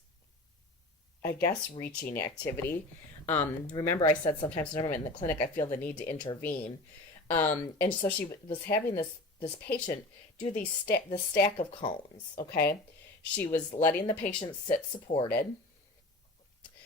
I guess, reaching activity. Remember, I said sometimes whenever I'm in the clinic, I feel the need to intervene. And so she was having this patient do the stack of cones. Okay, she was letting the patient sit supported.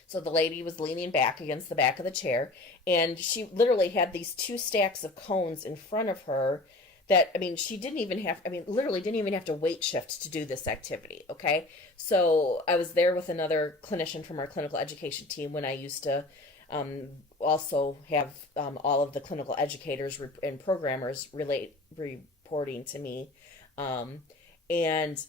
So the lady was leaning back against the back of the chair, and she literally had these two stacks of cones in front of her that, I mean, she didn't even have, I mean, literally didn't even have to weight shift to do this activity, okay? So I was there with another clinician from our clinical education team when I used to also have all of the clinical educators and programmers reporting to me. And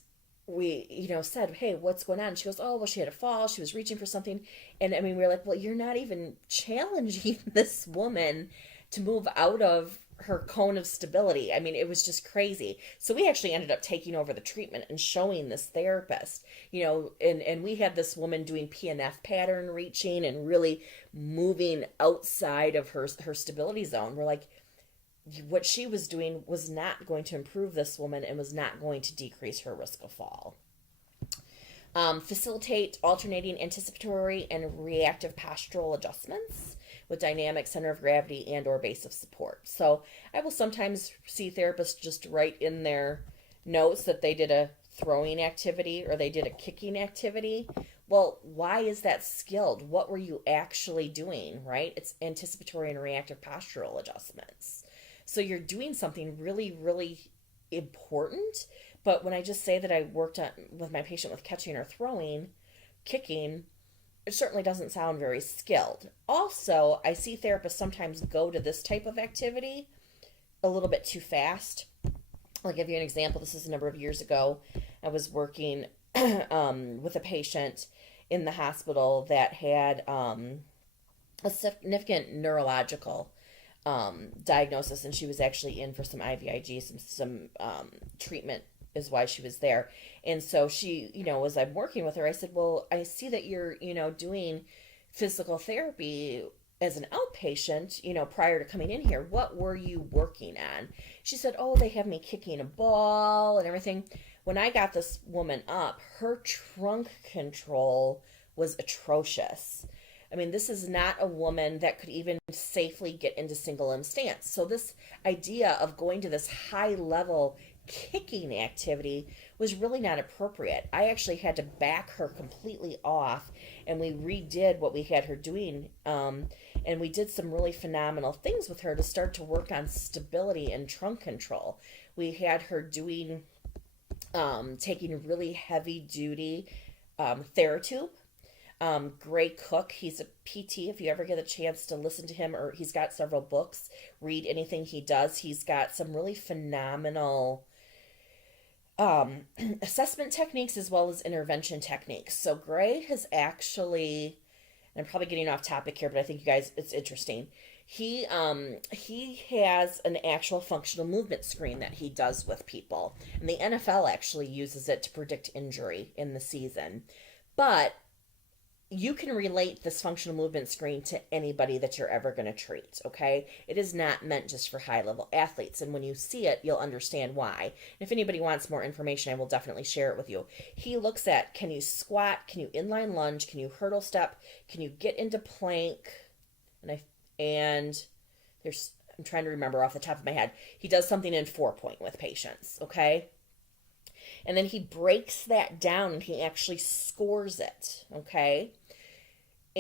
we, said, hey, what's going on? And she goes, oh, well, she had a fall. She was reaching for something. And I mean, we were like, well, you're not even challenging this woman to move out of her cone of stability. I mean, it was just crazy. So we actually ended up taking over the treatment and showing this therapist, and we had this woman doing PNF pattern reaching and really moving outside of her stability zone. We're like, what she was doing was not going to improve this woman and was not going to decrease her risk of fall. Facilitate alternating anticipatory and reactive postural adjustments with dynamic center of gravity and or base of support. So I will sometimes see therapists just write in their notes that they did a throwing activity or they did a kicking activity. Well, why is that skilled? What were you actually doing, right? It's anticipatory and reactive postural adjustments. So you're doing something really, really important. But when I just say that I worked with my patient with catching or throwing, kicking, it certainly doesn't sound very skilled. Also, I see therapists sometimes go to this type of activity a little bit too fast. I'll give you an example. This is a number of years ago. I was working with a patient in the hospital that had a significant neurological diagnosis, and she was actually in for some IVIG, some treatment is why she was there. And so she, as I'm working with her, I said, well, I see that you're, doing physical therapy as an outpatient, prior to coming in here. What were you working on? She said, oh, they have me kicking a ball and everything. When I got this woman up, her trunk control was atrocious. I mean, this is not a woman that could even safely get into single limb stance. So this idea of going to this high level kicking activity was really not appropriate. I actually had to back her completely off, and we redid what we had her doing, and we did some really phenomenal things with her to start to work on stability and trunk control. We had her doing taking really heavy duty Theratube. Gray Cook, he's a PT. If you ever get a chance to listen to him, or he's got several books, read anything he does. He's got some really phenomenal assessment techniques as well as intervention techniques. So Gray has actually, and I'm probably getting off topic here, but I think you guys, it's interesting. He has an actual functional movement screen that he does with people, and the NFL actually uses it to predict injury in the season. But you can relate this functional movement screen to anybody that you're ever going to treat, okay? It is not meant just for high-level athletes, and when you see it, you'll understand why. If anybody wants more information, I will definitely share it with you. He looks at, can you squat, can you inline lunge, can you hurdle step, can you get into plank, and I'm trying to remember off the top of my head. He does something in 4-point with patients, okay? And then he breaks that down and he actually scores it, okay?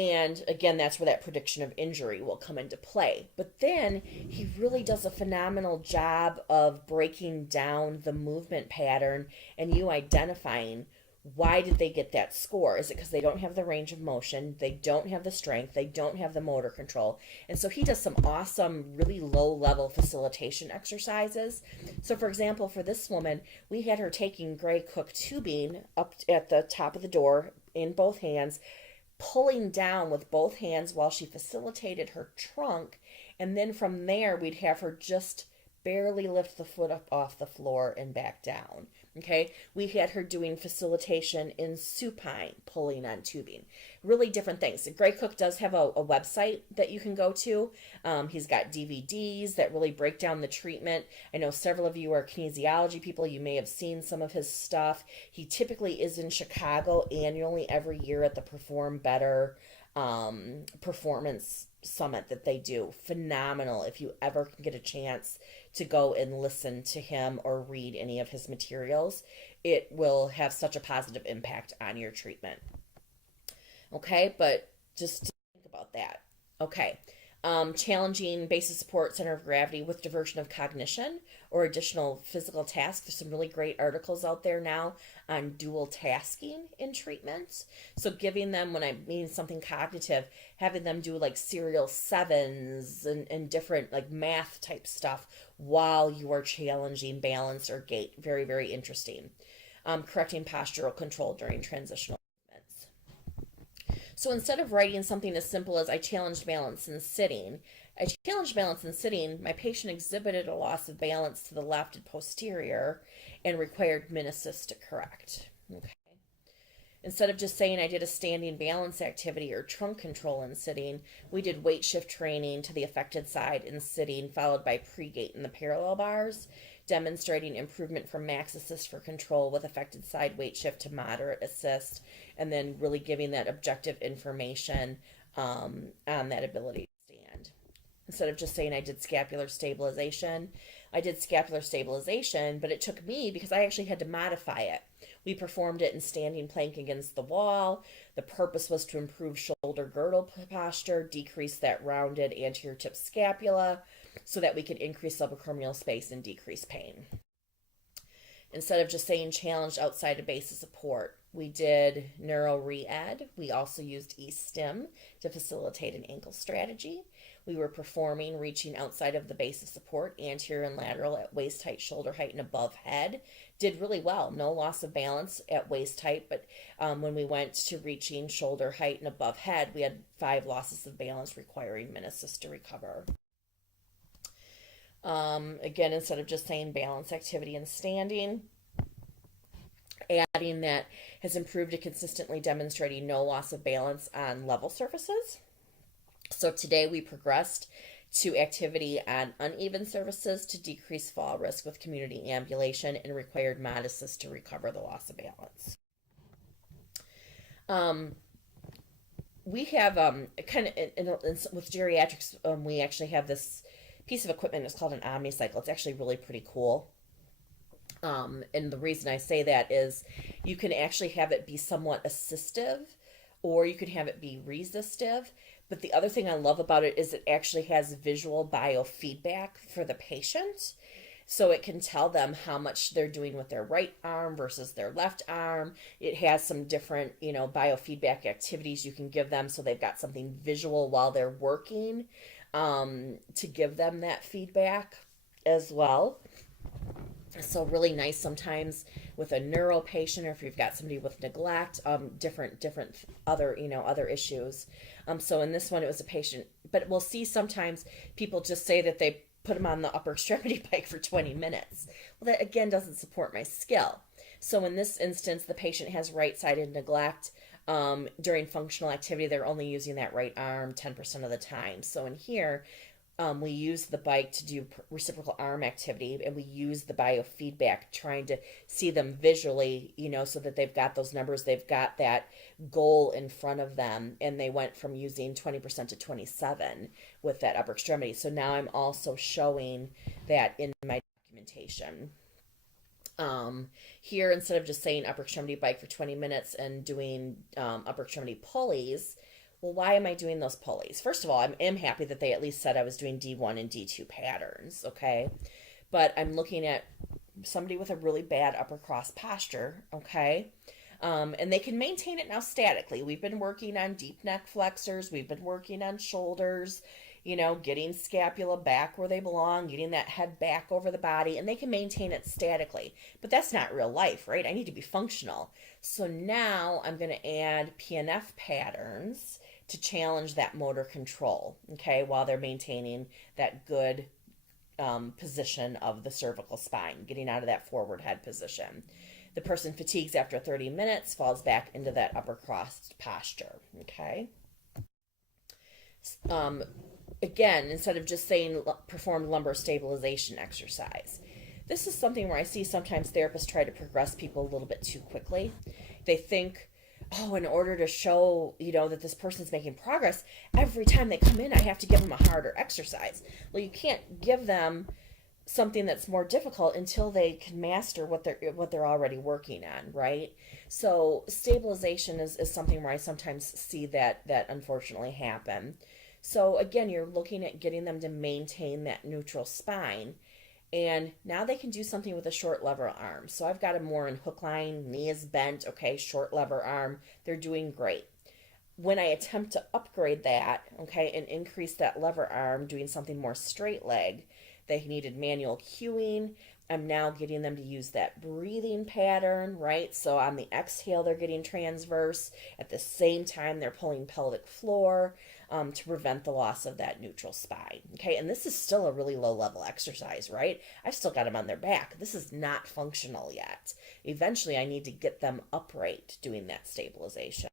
And again, that's where that prediction of injury will come into play. But then he really does a phenomenal job of breaking down the movement pattern and you identifying why did they get that score? Is it because they don't have the range of motion? They don't have the strength? They don't have the motor control? And so he does some awesome, really low level facilitation exercises. So, for example, for this woman, we had her taking Gray Cook tubing up at the top of the door in both hands, pulling down with both hands while she facilitated her trunk. And then from there, we'd have her just barely lift the foot up off the floor and back down. Okay, we had her doing facilitation in supine, pulling on tubing. Really different things. Gray Cook does have a website that you can go to. He's got DVDs that really break down the treatment. I know several of you are kinesiology people. You may have seen some of his stuff. He typically is in Chicago annually every year at the Perform Better performance summit that they do. Phenomenal. If you ever can get a chance to go and listen to him or read any of his materials, it will have such a positive impact on your treatment. Okay, but just think about that. Okay, challenging basis support center of gravity with diversion of cognition or additional physical tasks. There's some really great articles out there now on dual tasking in treatments. So giving them, when I mean something cognitive, having them do like serial sevens and different like math type stuff while you are challenging balance or gait. Very, very interesting. Correcting postural control during transitional movements. So instead of writing something as simple as I challenged balance in sitting, my patient exhibited a loss of balance to the left and posterior and required min assist to correct. Okay. Instead of just saying I did a standing balance activity or trunk control in sitting, we did weight shift training to the affected side in sitting, followed by pre-gait in the parallel bars, demonstrating improvement from max assist for control with affected side weight shift to moderate assist, and then really giving that objective information on that ability to stand. Instead of just saying I did scapular stabilization, but it took me because I actually had to modify it. We performed it in standing plank against the wall. The purpose was to improve shoulder girdle posture, decrease that rounded anterior tip scapula so that we could increase subacromial space and decrease pain. Instead of just saying challenged outside of base of support, we did neuro re-ed. We also used e-stim to facilitate an ankle strategy. We were performing reaching outside of the base of support, anterior and lateral at waist height, shoulder height, and above head. Did really well. No loss of balance at waist height, but when we went to reaching shoulder height and above head, we had 5 losses of balance requiring min assist to recover. Again, instead of just saying balance activity and standing, adding that has improved to consistently demonstrating no loss of balance on level surfaces. So today we progressed to activity on uneven surfaces to decrease fall risk with community ambulation and required mod assist to recover the loss of balance. We have with geriatrics, we actually have this piece of equipment. It's called an omnicycle. It's actually really pretty cool. And the reason I say that is you can actually have it be somewhat assistive or you can have it be resistive. But the other thing I love about it is it actually has visual biofeedback for the patient. So it can tell them how much they're doing with their right arm versus their left arm. It has some different, biofeedback activities you can give them so they've got something visual while they're working to give them that feedback as well. So really nice sometimes with a neuro patient or if you've got somebody with neglect, different other issues. So in this one, it was a patient, but we'll see sometimes people just say that they put them on the upper extremity bike for 20 minutes. Well, that again doesn't support my skill. So in this instance, the patient has right-sided neglect. During functional activity, they're only using that right arm 10% of the time. So in here, we use the bike to do reciprocal arm activity, and we use the biofeedback trying to see them visually, so that they've got those numbers, they've got that goal in front of them, and they went from using 20% to 27 with that upper extremity. So now I'm also showing that in my documentation. Here, instead of just saying upper extremity bike for 20 minutes and doing upper extremity pulleys, Well, why am I doing those pulleys? First of all, am happy that they at least said I was doing D1 and D2 patterns, okay? But I'm looking at somebody with a really bad upper cross posture, okay? And they can maintain it now statically. We've been working on deep neck flexors, we've been working on shoulders, getting scapula back where they belong, getting that head back over the body, and they can maintain it statically. But that's not real life, right? I need to be functional. So now I'm going to add PNF patterns to challenge that motor control, okay, while they're maintaining that good position of the cervical spine, getting out of that forward head position. The person fatigues after 30 minutes, falls back into that upper crossed posture, okay? Um, Again, instead of just saying perform lumbar stabilization exercise, this is something where I see sometimes therapists try to progress people a little bit too quickly. They think, oh, in order to show, that this person's making progress, every time they come in, I have to give them a harder exercise. Well, you can't give them something that's more difficult until they can master what they're already working on, right? So stabilization is something where I sometimes see that unfortunately happen. So again, you're looking at getting them to maintain that neutral spine. And now they can do something with a short lever arm. So I've got them more in hook line, knee is bent, okay, short lever arm. They're doing great. When I attempt to upgrade that, okay, and increase that lever arm, doing something more straight leg, they needed manual cueing. I'm now getting them to use that breathing pattern, right? So on the exhale, they're getting transverse. At the same time, they're pulling pelvic floor to prevent the loss of that neutral spine. Okay, and this is still a really low level exercise, right? I've still got them on their back. This is not functional yet. Eventually, I need to get them upright doing that stabilization.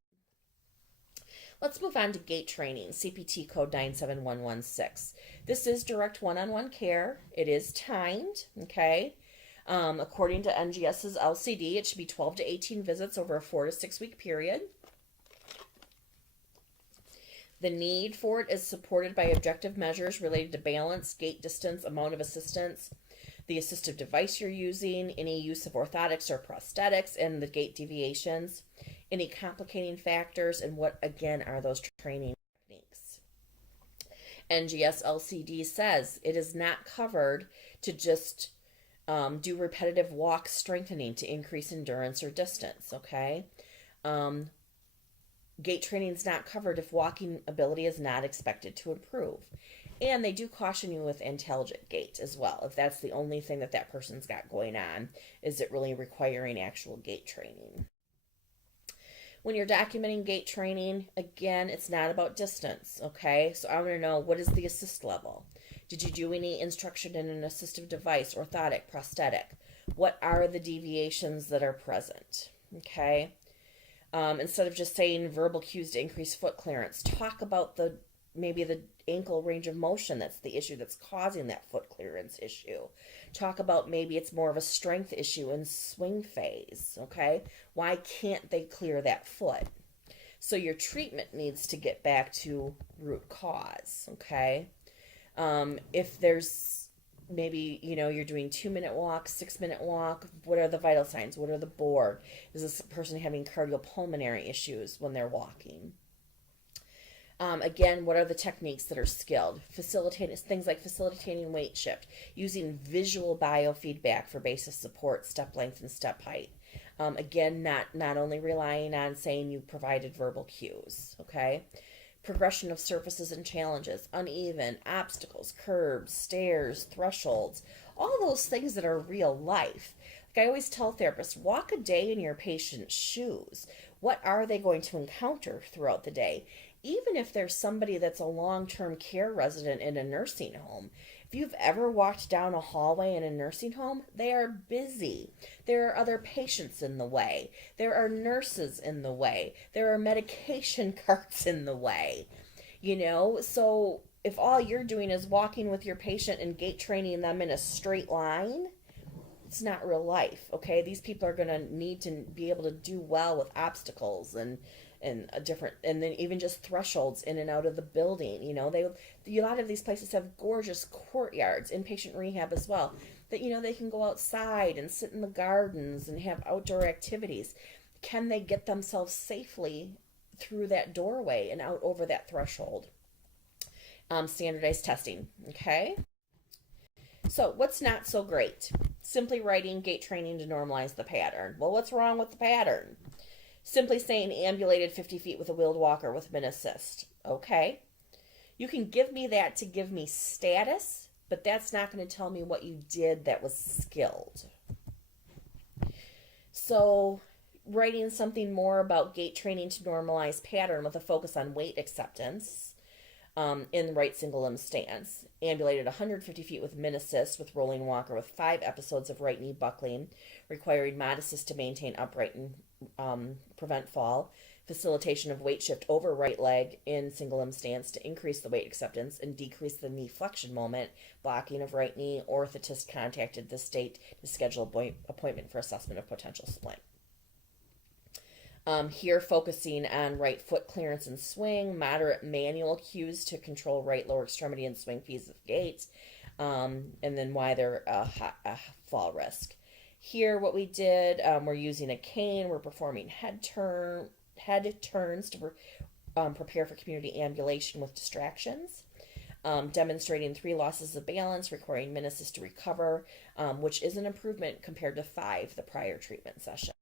Let's move on to gait training, CPT code 97116. This is direct one-on-one care. It is timed, okay? According to NGS's LCD, it should be 12 to 18 visits over a 4 to 6 week period. The need for it is supported by objective measures related to balance, gait distance, amount of assistance, the assistive device you're using, any use of orthotics or prosthetics, and the gait deviations, any complicating factors, and what, again, are those training techniques. NGS LCD says it is not covered to just do repetitive walk strengthening to increase endurance or distance, okay? Gait training is not covered if walking ability is not expected to improve. And they do caution you with intelligent gait as well. If that's the only thing that person's got going on, is it really requiring actual gait training? When you're documenting gait training, again, it's not about distance, okay? So I want to know, what is the assist level? Did you do any instruction in an assistive device, orthotic, prosthetic? What are the deviations that are present, okay? Instead of just saying verbal cues to increase foot clearance, talk about maybe the ankle range of motion that's the issue that's causing that foot clearance issue. Talk about maybe it's more of a strength issue in swing phase, okay? Why can't they clear that foot? So your treatment needs to get back to root cause, okay? If there's maybe, you're doing 2-minute walk, 6-minute walk, what are the vital signs? What are the board? Is this person having cardiopulmonary issues when they're walking? Again, what are the techniques that are skilled? Things like facilitating weight shift, using visual biofeedback for basis support, step length, and step height. Again, not only relying on saying you provided verbal cues, okay? Progression of surfaces and challenges, uneven, obstacles, curbs, stairs, thresholds, all those things that are real life. Like I always tell therapists, walk a day in your patient's shoes. What are they going to encounter throughout the day? Even if there's somebody that's a long-term care resident in a nursing home, if you've ever walked down a hallway in a nursing home, they are busy. There are other patients in the way. There are nurses in the way. There are medication carts in the way. So if all you're doing is walking with your patient and gait training them in a straight line, it's not real life, okay? These people are going to need to be able to do well with obstacles and then even just thresholds in and out of the building. A lot of these places have gorgeous courtyards, inpatient rehab as well, that they can go outside and sit in the gardens and have outdoor activities. Can they get themselves safely through that doorway and out over that threshold. Standardized testing, okay? So what's not so great? Simply writing gait training to normalize the pattern. Well, what's wrong with the pattern? Simply saying ambulated 50 feet with a wheeled walker with min assist. Okay. You can give me that to give me status, but that's not going to tell me what you did that was skilled. So writing something more about gait training to normalize pattern with a focus on weight acceptance in the right single limb stance. Ambulated 150 feet with min assist with rolling walker with 5 episodes of right knee buckling, requiring mod assist to maintain upright and prevent fall. Facilitation of weight shift over right leg in single limb stance to increase the weight acceptance and decrease the knee flexion moment. Blocking of right knee. Orthotist contacted the state to schedule an appointment for assessment of potential splint. Here focusing on right foot clearance and swing, moderate manual cues to control right lower extremity and swing fees of gait, and then why they're a fall risk. Here what we did, we're using a cane, we're performing head turns to prepare for community ambulation with distractions, demonstrating 3 losses of balance, requiring min assist to recover, which is an improvement compared to 5 the prior treatment session.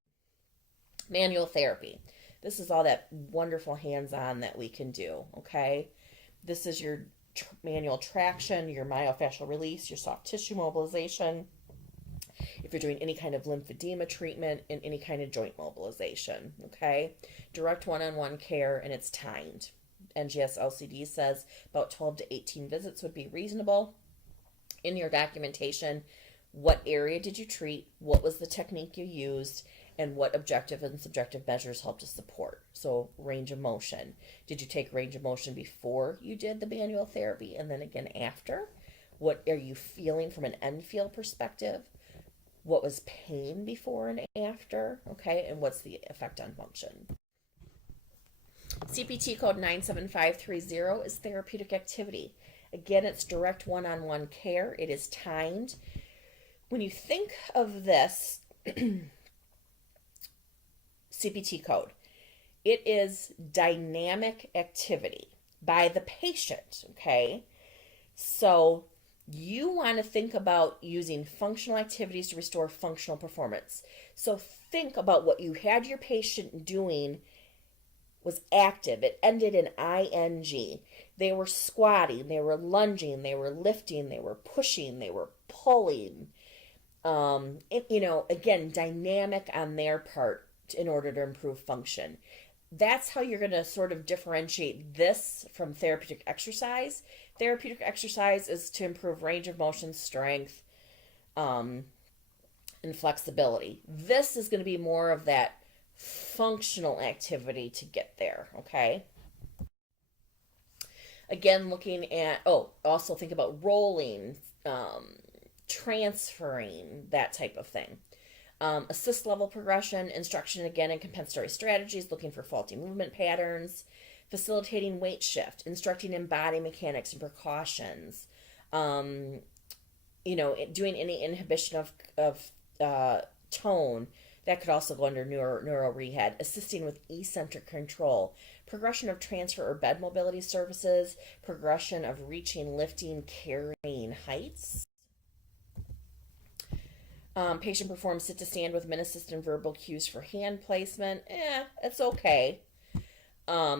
Manual therapy. This is all that wonderful hands-on that we can do, okay? This is your manual traction, your myofascial release, your soft tissue mobilization, if you're doing any kind of lymphedema treatment and any kind of joint mobilization, okay? Direct one-on-one care, and it's timed. NGS LCD says about 12 to 18 visits would be reasonable. In your documentation, what area did you treat, what was the technique you used, and what objective and subjective measures help to support. So range of motion. Did you take range of motion before you did the manual therapy and then again after? What are you feeling from an end feel perspective? What was pain before and after? Okay, and what's the effect on function? CPT code 97530 is therapeutic activity. Again, it's direct one-on-one care. It is timed. When you think of this CPT code, it is dynamic activity by the patient, okay? So you want to think about using functional activities to restore functional performance. So think about what you had your patient doing was active. It ended in ing. They were squatting, they were lunging, they were lifting, they were pushing, they were pulling. Again, dynamic on their part in order to improve function. That's how you're going to sort of differentiate this from therapeutic exercise. Therapeutic exercise is to improve range of motion, strength, and flexibility. This is going to be more of that functional activity to get there, okay? Again, looking at, also think about rolling, transferring, that type of thing. Assist level progression, instruction again in compensatory strategies, looking for faulty movement patterns, facilitating weight shift, instructing in body mechanics and precautions, doing any inhibition of tone. That could also go under neuro rehab, assisting with eccentric control, progression of transfer or bed mobility services, progression of reaching, lifting, carrying heights. Patient performs sit to stand with min assist and verbal cues for hand placement. It's okay.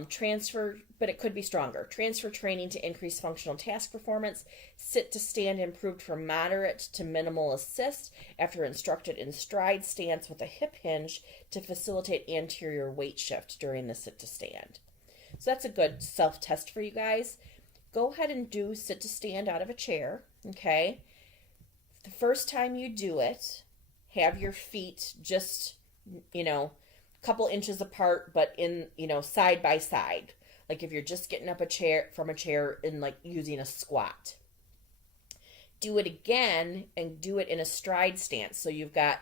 Transfer, but it could be stronger. Transfer training to increase functional task performance. Sit to stand improved from moderate to minimal assist after instructed in stride stance with a hip hinge to facilitate anterior weight shift during the sit to stand. So that's a good self-test for you guys. Go ahead and do sit to stand out of a chair, okay? The first time you do it, have your feet just, couple inches apart, but in, side by side. Like if you're just getting up from a chair and like using a squat. Do it again and do it in a stride stance. So you've got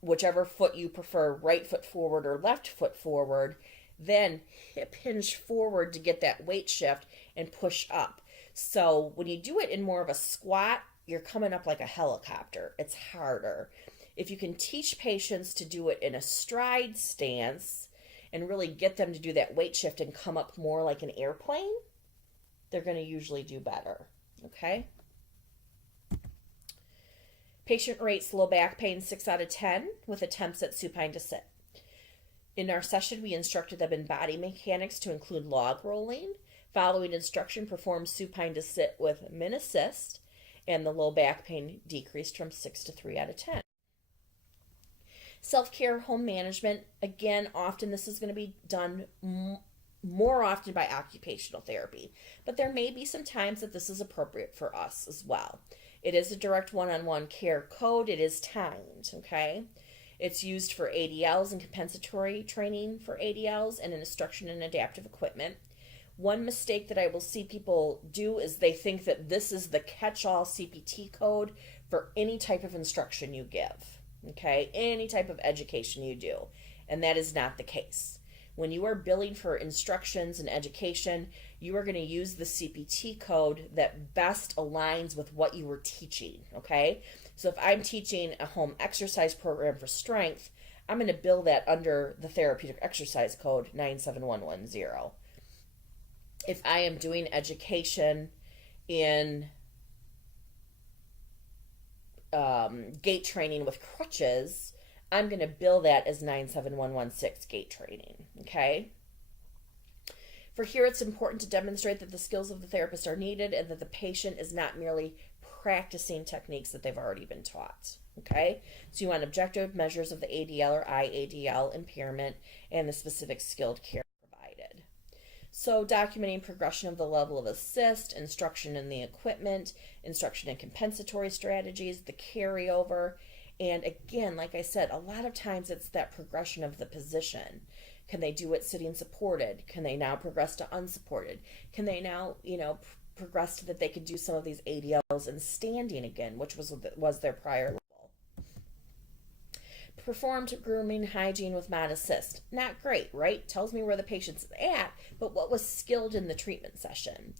whichever foot you prefer, right foot forward or left foot forward, then hip hinge forward to get that weight shift and push up. So when you do it in more of a squat, you're coming up like a helicopter. It's harder. If you can teach patients to do it in a stride stance and really get them to do that weight shift and come up more like an airplane, they're going to usually do better. Okay? Patient rates low back pain 6 out of 10 with attempts at supine to sit. In our session, we instructed them in body mechanics to include log rolling. Following instruction, perform supine to sit with min assist, and the low back pain decreased from 6 to 3 out of 10. Self-care home management, again, often this is going to be done more often by occupational therapy, but there may be some times that this is appropriate for us as well. It is a direct one-on-one care code. It is timed, okay? It's used for ADLs and compensatory training for ADLs and in instruction and adaptive equipment. One mistake that I will see people do is they think that this is the catch-all CPT code for any type of instruction you give, okay? Any type of education you do, and that is not the case. When you are billing for instructions and education, you are going to use the CPT code that best aligns with what you were teaching, okay? So if I'm teaching a home exercise program for strength, I'm going to bill that under the therapeutic exercise code 97110. If I am doing education in gait training with crutches, I'm going to bill that as 97116 gait training, okay? For here, it's important to demonstrate that the skills of the therapist are needed and that the patient is not merely practicing techniques that they've already been taught, okay? So you want objective measures of the ADL or IADL impairment and the specific skilled care provided. So documenting progression of the level of assist, instruction in the equipment, instruction in compensatory strategies, the carryover, and again, like I said, a lot of times it's that progression of the position. Can they do it sitting supported? Can they now progress to unsupported? Can they now, progress to that they could do some of these ADLs and standing again, which was their prior level. Performed grooming hygiene with mod assist. Not great, right? Tells me where the patient's at, but what was skilled in the treatment session?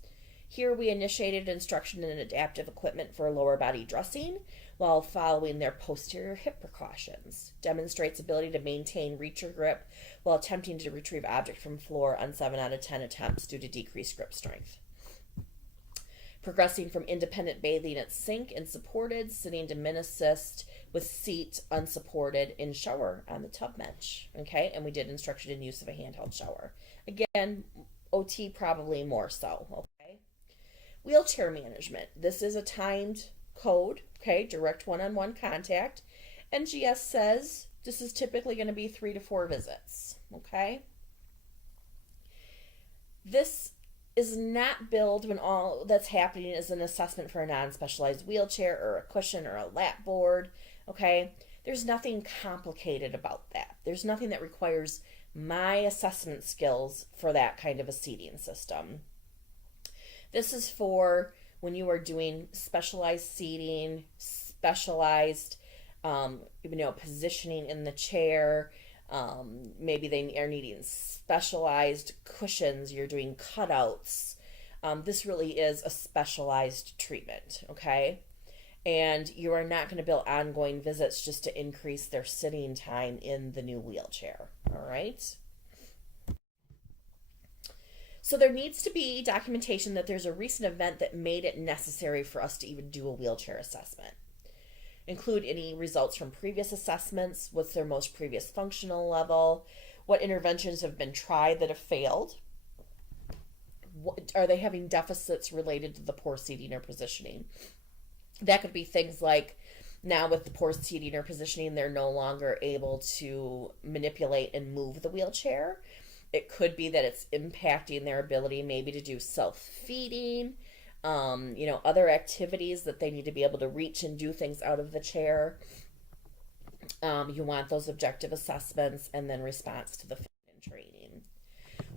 Here we initiated instruction in adaptive equipment for lower body dressing while following their posterior hip precautions. Demonstrates ability to maintain reacher grip while attempting to retrieve object from floor on 7 out of 10 attempts due to decreased grip strength. Progressing from independent bathing at sink and supported, sitting to min assist with seat unsupported in shower on the tub bench. Okay, and we did instruction in use of a handheld shower. Again, OT probably more so. Okay, wheelchair management. This is a timed code. Okay, direct one-on-one contact. NGS says this is typically going to be 3 to 4 visits. Okay, this is not billed when all that's happening is an assessment for a non-specialized wheelchair or a cushion or a lap board, okay? There's nothing complicated about that. There's nothing that requires my assessment skills for that kind of a seating system. This is for when you are doing specialized seating, specialized, positioning in the chair. Maybe they are needing specialized cushions. You're doing cutouts. This really is a specialized treatment, okay? And you are not going to bill ongoing visits just to increase their sitting time in the new wheelchair, all right? So there needs to be documentation that there's a recent event that made it necessary for us to even do a wheelchair assessment. Include any results from previous assessments, what's their most previous functional level, what interventions have been tried that have failed, are they having deficits related to the poor seating or positioning. That could be things like now with the poor seating or positioning, they're no longer able to manipulate and move the wheelchair. It could be that it's impacting their ability maybe to do self-feeding, other activities that they need to be able to reach and do things out of the chair. You want those objective assessments and then response to the and training.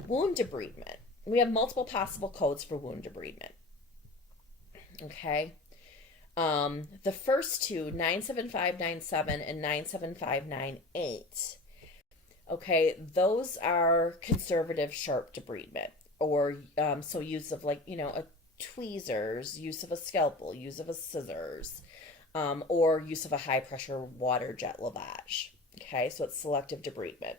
Wound debridement. We have multiple possible codes for wound debridement. Okay. The first two, 97597 and 97598. Okay, those are conservative sharp debridement, or so use of a tweezers, use of a scalpel, use of a scissors, or use of a high pressure water jet lavage. Okay, so it's selective debridement.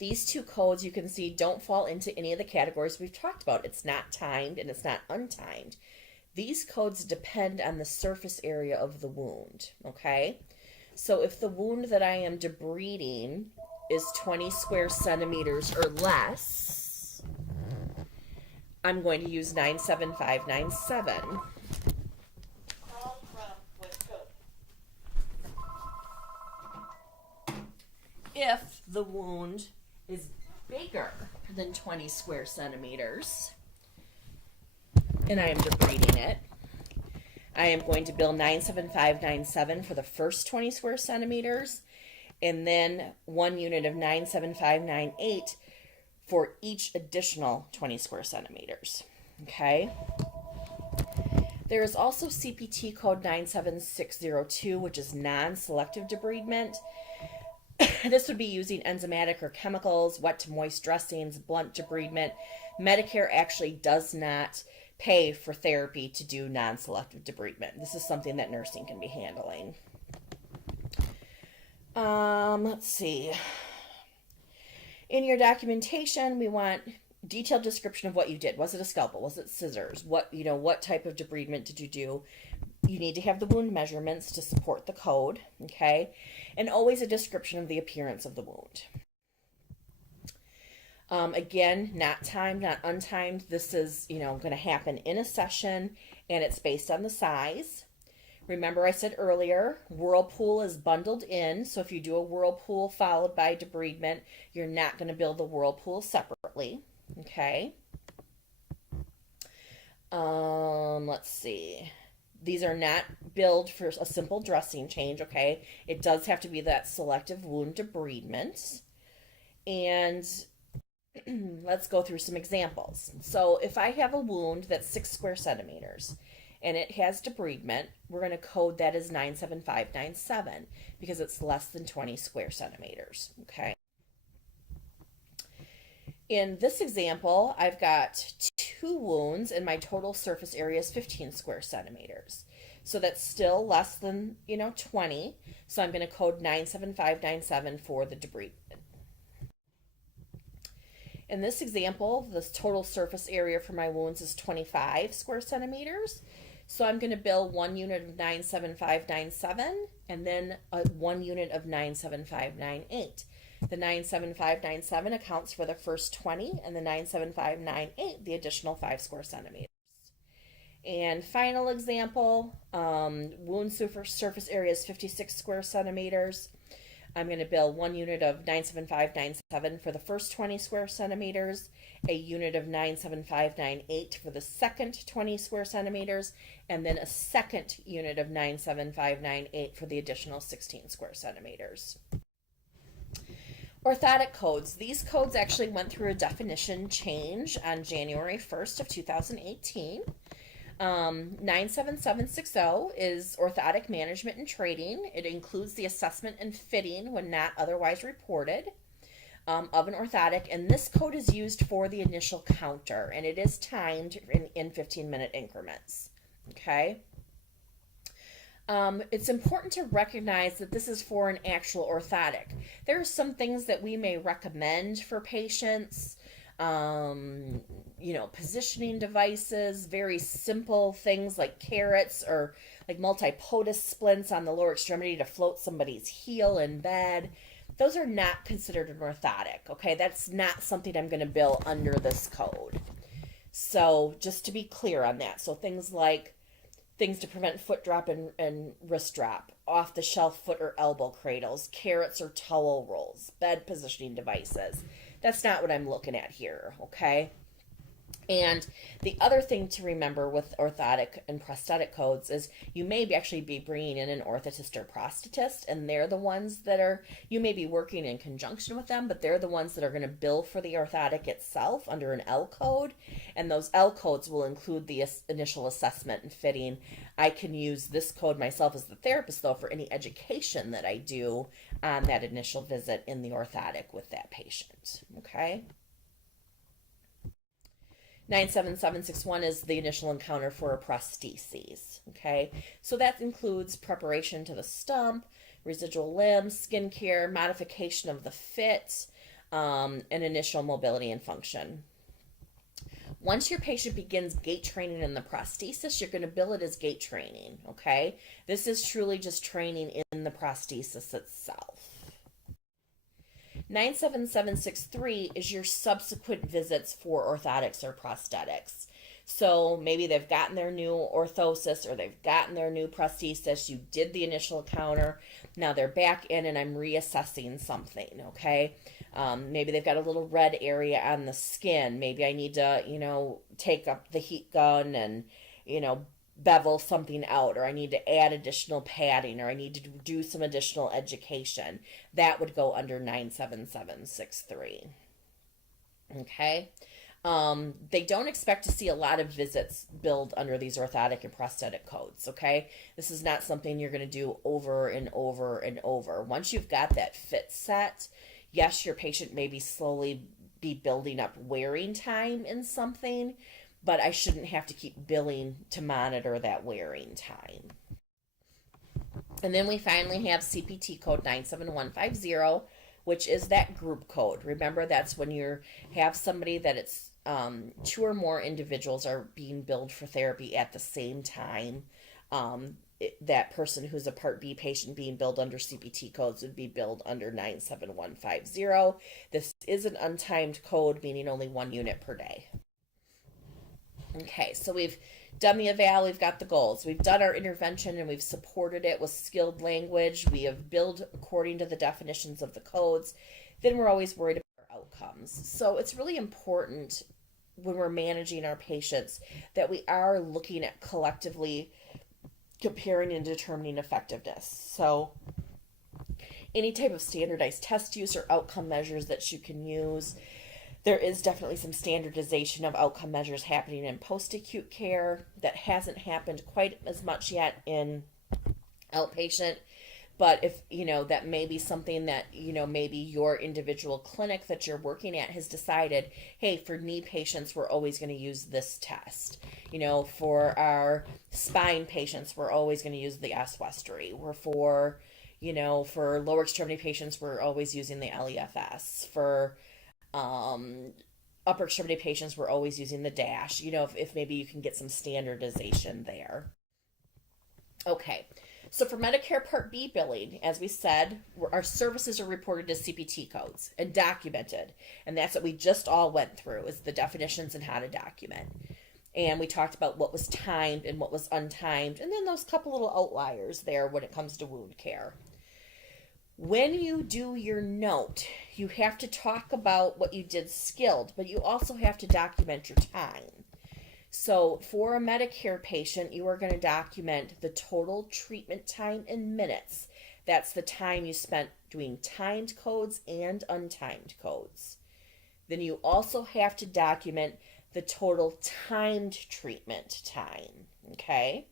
These two codes you can see don't fall into any of the categories we've talked about. It's not timed and it's not untimed. These codes depend on the surface area of the wound, okay? So if the wound that I am debriding is 20 square centimeters or less, I'm going to use 97597. If the wound is bigger than 20 square centimeters and I am debriding it, I am going to bill 97597 for the first 20 square centimeters and then 1 unit of 97598 for each additional 20 square centimeters. Okay? There is also CPT code 97602, which is non-selective debridement. This would be using enzymatic or chemicals, wet to moist dressings, blunt debridement. Medicare actually does not pay for therapy to do non-selective debridement. This is something that nursing can be handling. Let's see. In your documentation, we want detailed description of what you did. Was it a scalpel? Was it scissors? What type of debridement did you do? You need to have the wound measurements to support the code, okay? And always a description of the appearance of the wound. Again, not timed, not untimed. This is, going to happen in a session, and it's based on the size. Remember I said earlier, whirlpool is bundled in, so if you do a whirlpool followed by debridement, you're not going to bill the whirlpool separately, okay? Let's see. These are not billed for a simple dressing change, okay? It does have to be that selective wound debridement. And let's go through some examples. So if I have a wound that's 6 square centimeters and it has debridement, we're going to code that as 97597 because it's less than 20 square centimeters, okay? In this example, I've got 2 wounds and my total surface area is 15 square centimeters. So that's still less than, 20. So I'm going to code 97597 for the debridement. In this example, the total surface area for my wounds is 25 square centimeters. So I'm going to bill 1 unit of 97597 and then 1 unit of 97598. The 97597 accounts for the first 20 and the 97598 the additional 5 square centimeters. And final example, wound surface area is 56 square centimeters. I'm going to bill 1 unit of 97597 for the first 20 square centimeters, a unit of 97598 for the second 20 square centimeters, and then a second unit of 97598 for the additional 16 square centimeters. Orthotic codes. These codes actually went through a definition change on January 1st of 2018. 97760 is orthotic management and trading. It includes the assessment and fitting when not otherwise reported of an orthotic, and this code is used for the initial counter, and it is timed in 15-minute increments. Okay? It's important to recognize that this is for an actual orthotic. There are some things that we may recommend for patients, positioning devices, very simple things like carrots or like multipotus splints on the lower extremity to float somebody's heel in bed. Those are not considered an orthotic, okay? That's not something I'm going to bill under this code. So just to be clear on that. So things to prevent foot drop and wrist drop, off-the-shelf foot or elbow cradles, carrots or towel rolls, bed positioning devices. That's not what I'm looking at here, okay? And the other thing to remember with orthotic and prosthetic codes is you may actually be bringing in an orthotist or prosthetist, and they're the ones that you may be working in conjunction with them, but they're the ones that are going to bill for the orthotic itself under an L code, and those L codes will include the initial assessment and fitting. I can use this code myself as the therapist, though, for any education that I do on that initial visit in the orthotic with that patient, okay? 97761 is the initial encounter for a prosthesis, okay? So that includes preparation to the stump, residual limbs, skincare, modification of the fit, and initial mobility and function. Once your patient begins gait training in the prosthesis, you're going to bill it as gait training, okay? This is truly just training in the prosthesis itself. 97763 is your subsequent visits for orthotics or prosthetics. So maybe they've gotten their new orthosis or they've gotten their new prosthesis. You did the initial encounter. Now they're back in and I'm reassessing something, okay? Maybe they've got a little red area on the skin. Maybe I need to, take up the heat gun and, bevel something out, or I need to add additional padding, or I need to do some additional education. That would go under 97763. Okay? They don't expect to see a lot of visits billed under these orthotic and prosthetic codes, okay? This is not something you're going to do over and over and over. Once you've got that fit set, yes, your patient may be slowly be building up wearing time in something, but I shouldn't have to keep billing to monitor that wearing time. And then we finally have CPT code 97150, which is that group code. Remember, that's when you have somebody that it's two or more individuals are being billed for therapy at the same time. That person who's a Part B patient being billed under CPT codes would be billed under 97150. This is an untimed code, meaning only 1 unit per day. Okay, so we've done the eval, we've got the goals, we've done our intervention, and we've supported it with skilled language. We have billed according to the definitions of the codes. Then we're always worried about our outcomes. So it's really important when we're managing our patients that we are looking at collectively comparing and determining effectiveness. So any type of standardized test use or outcome measures that you can use. There is definitely some standardization of outcome measures happening in post-acute care that hasn't happened quite as much yet in outpatient. But if, that may be something that, maybe your individual clinic that you're working at has decided, hey, for knee patients, we're always going to use this test. For our spine patients, we're always going to use the S-Westry. For lower extremity patients, we're always using the LEFS. For upper extremity patients, we're always using the DASH, if maybe you can get some standardization there. Okay, so for Medicare Part B billing, as we said, our services are reported as CPT codes and documented, and that's what we just all went through, is the definitions and how to document. And we talked about what was timed and what was untimed, and then those couple little outliers there when it comes to wound care. When you do your note, you have to talk about what you did skilled, but you also have to document your time. So for a Medicare patient, you are going to document the total treatment time in minutes. That's the time you spent doing timed codes and untimed codes. Then you also have to document the total timed treatment time, okay?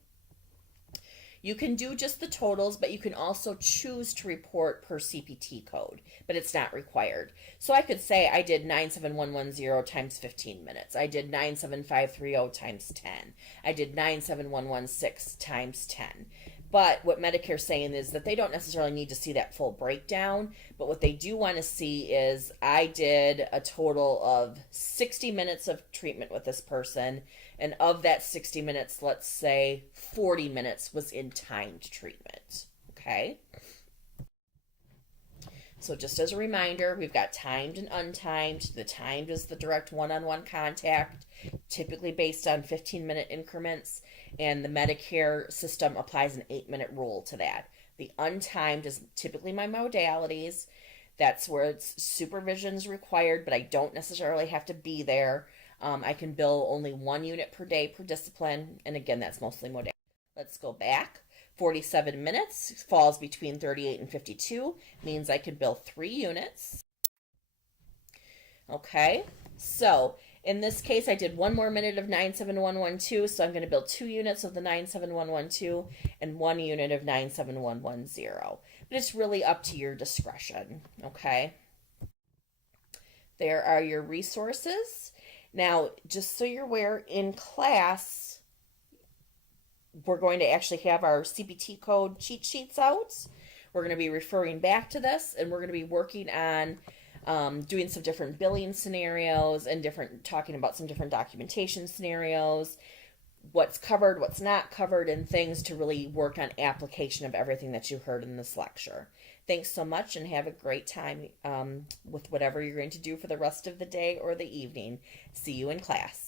You can do just the totals, but you can also choose to report per CPT code, but it's not required. So I could say I did 97110 times 15 minutes. I did 97530 times 10. I did 97116 times 10. But what Medicare's saying is that they don't necessarily need to see that full breakdown, but what they do want to see is I did a total of 60 minutes of treatment with this person, and of that 60 minutes, let's say 40 minutes was in timed treatment, okay? So just as a reminder, we've got timed and untimed. The timed is the direct one-on-one contact, typically based on 15-minute increments, and the Medicare system applies an 8-minute rule to that. The untimed is typically my modalities. That's where it's supervision's required, but I don't necessarily have to be there. I can bill only 1 unit per day per discipline, and again, that's mostly modality. Let's go back. 47 minutes falls between 38 and 52, means I could bill 3 units. Okay, so in this case, I did 1 more minute of 97112, so I'm going to bill 2 units of the 97112 and 1 unit of 97110. But it's really up to your discretion, okay? There are your resources. Now, just so you're aware, in class, we're going to actually have our CPT code cheat sheets out. We're going to be referring back to this, and we're going to be working on doing some different billing scenarios and talking about some different documentation scenarios, what's covered, what's not covered, and things to really work on application of everything that you heard in this lecture. Thanks so much and have a great time with whatever you're going to do for the rest of the day or the evening. See you in class.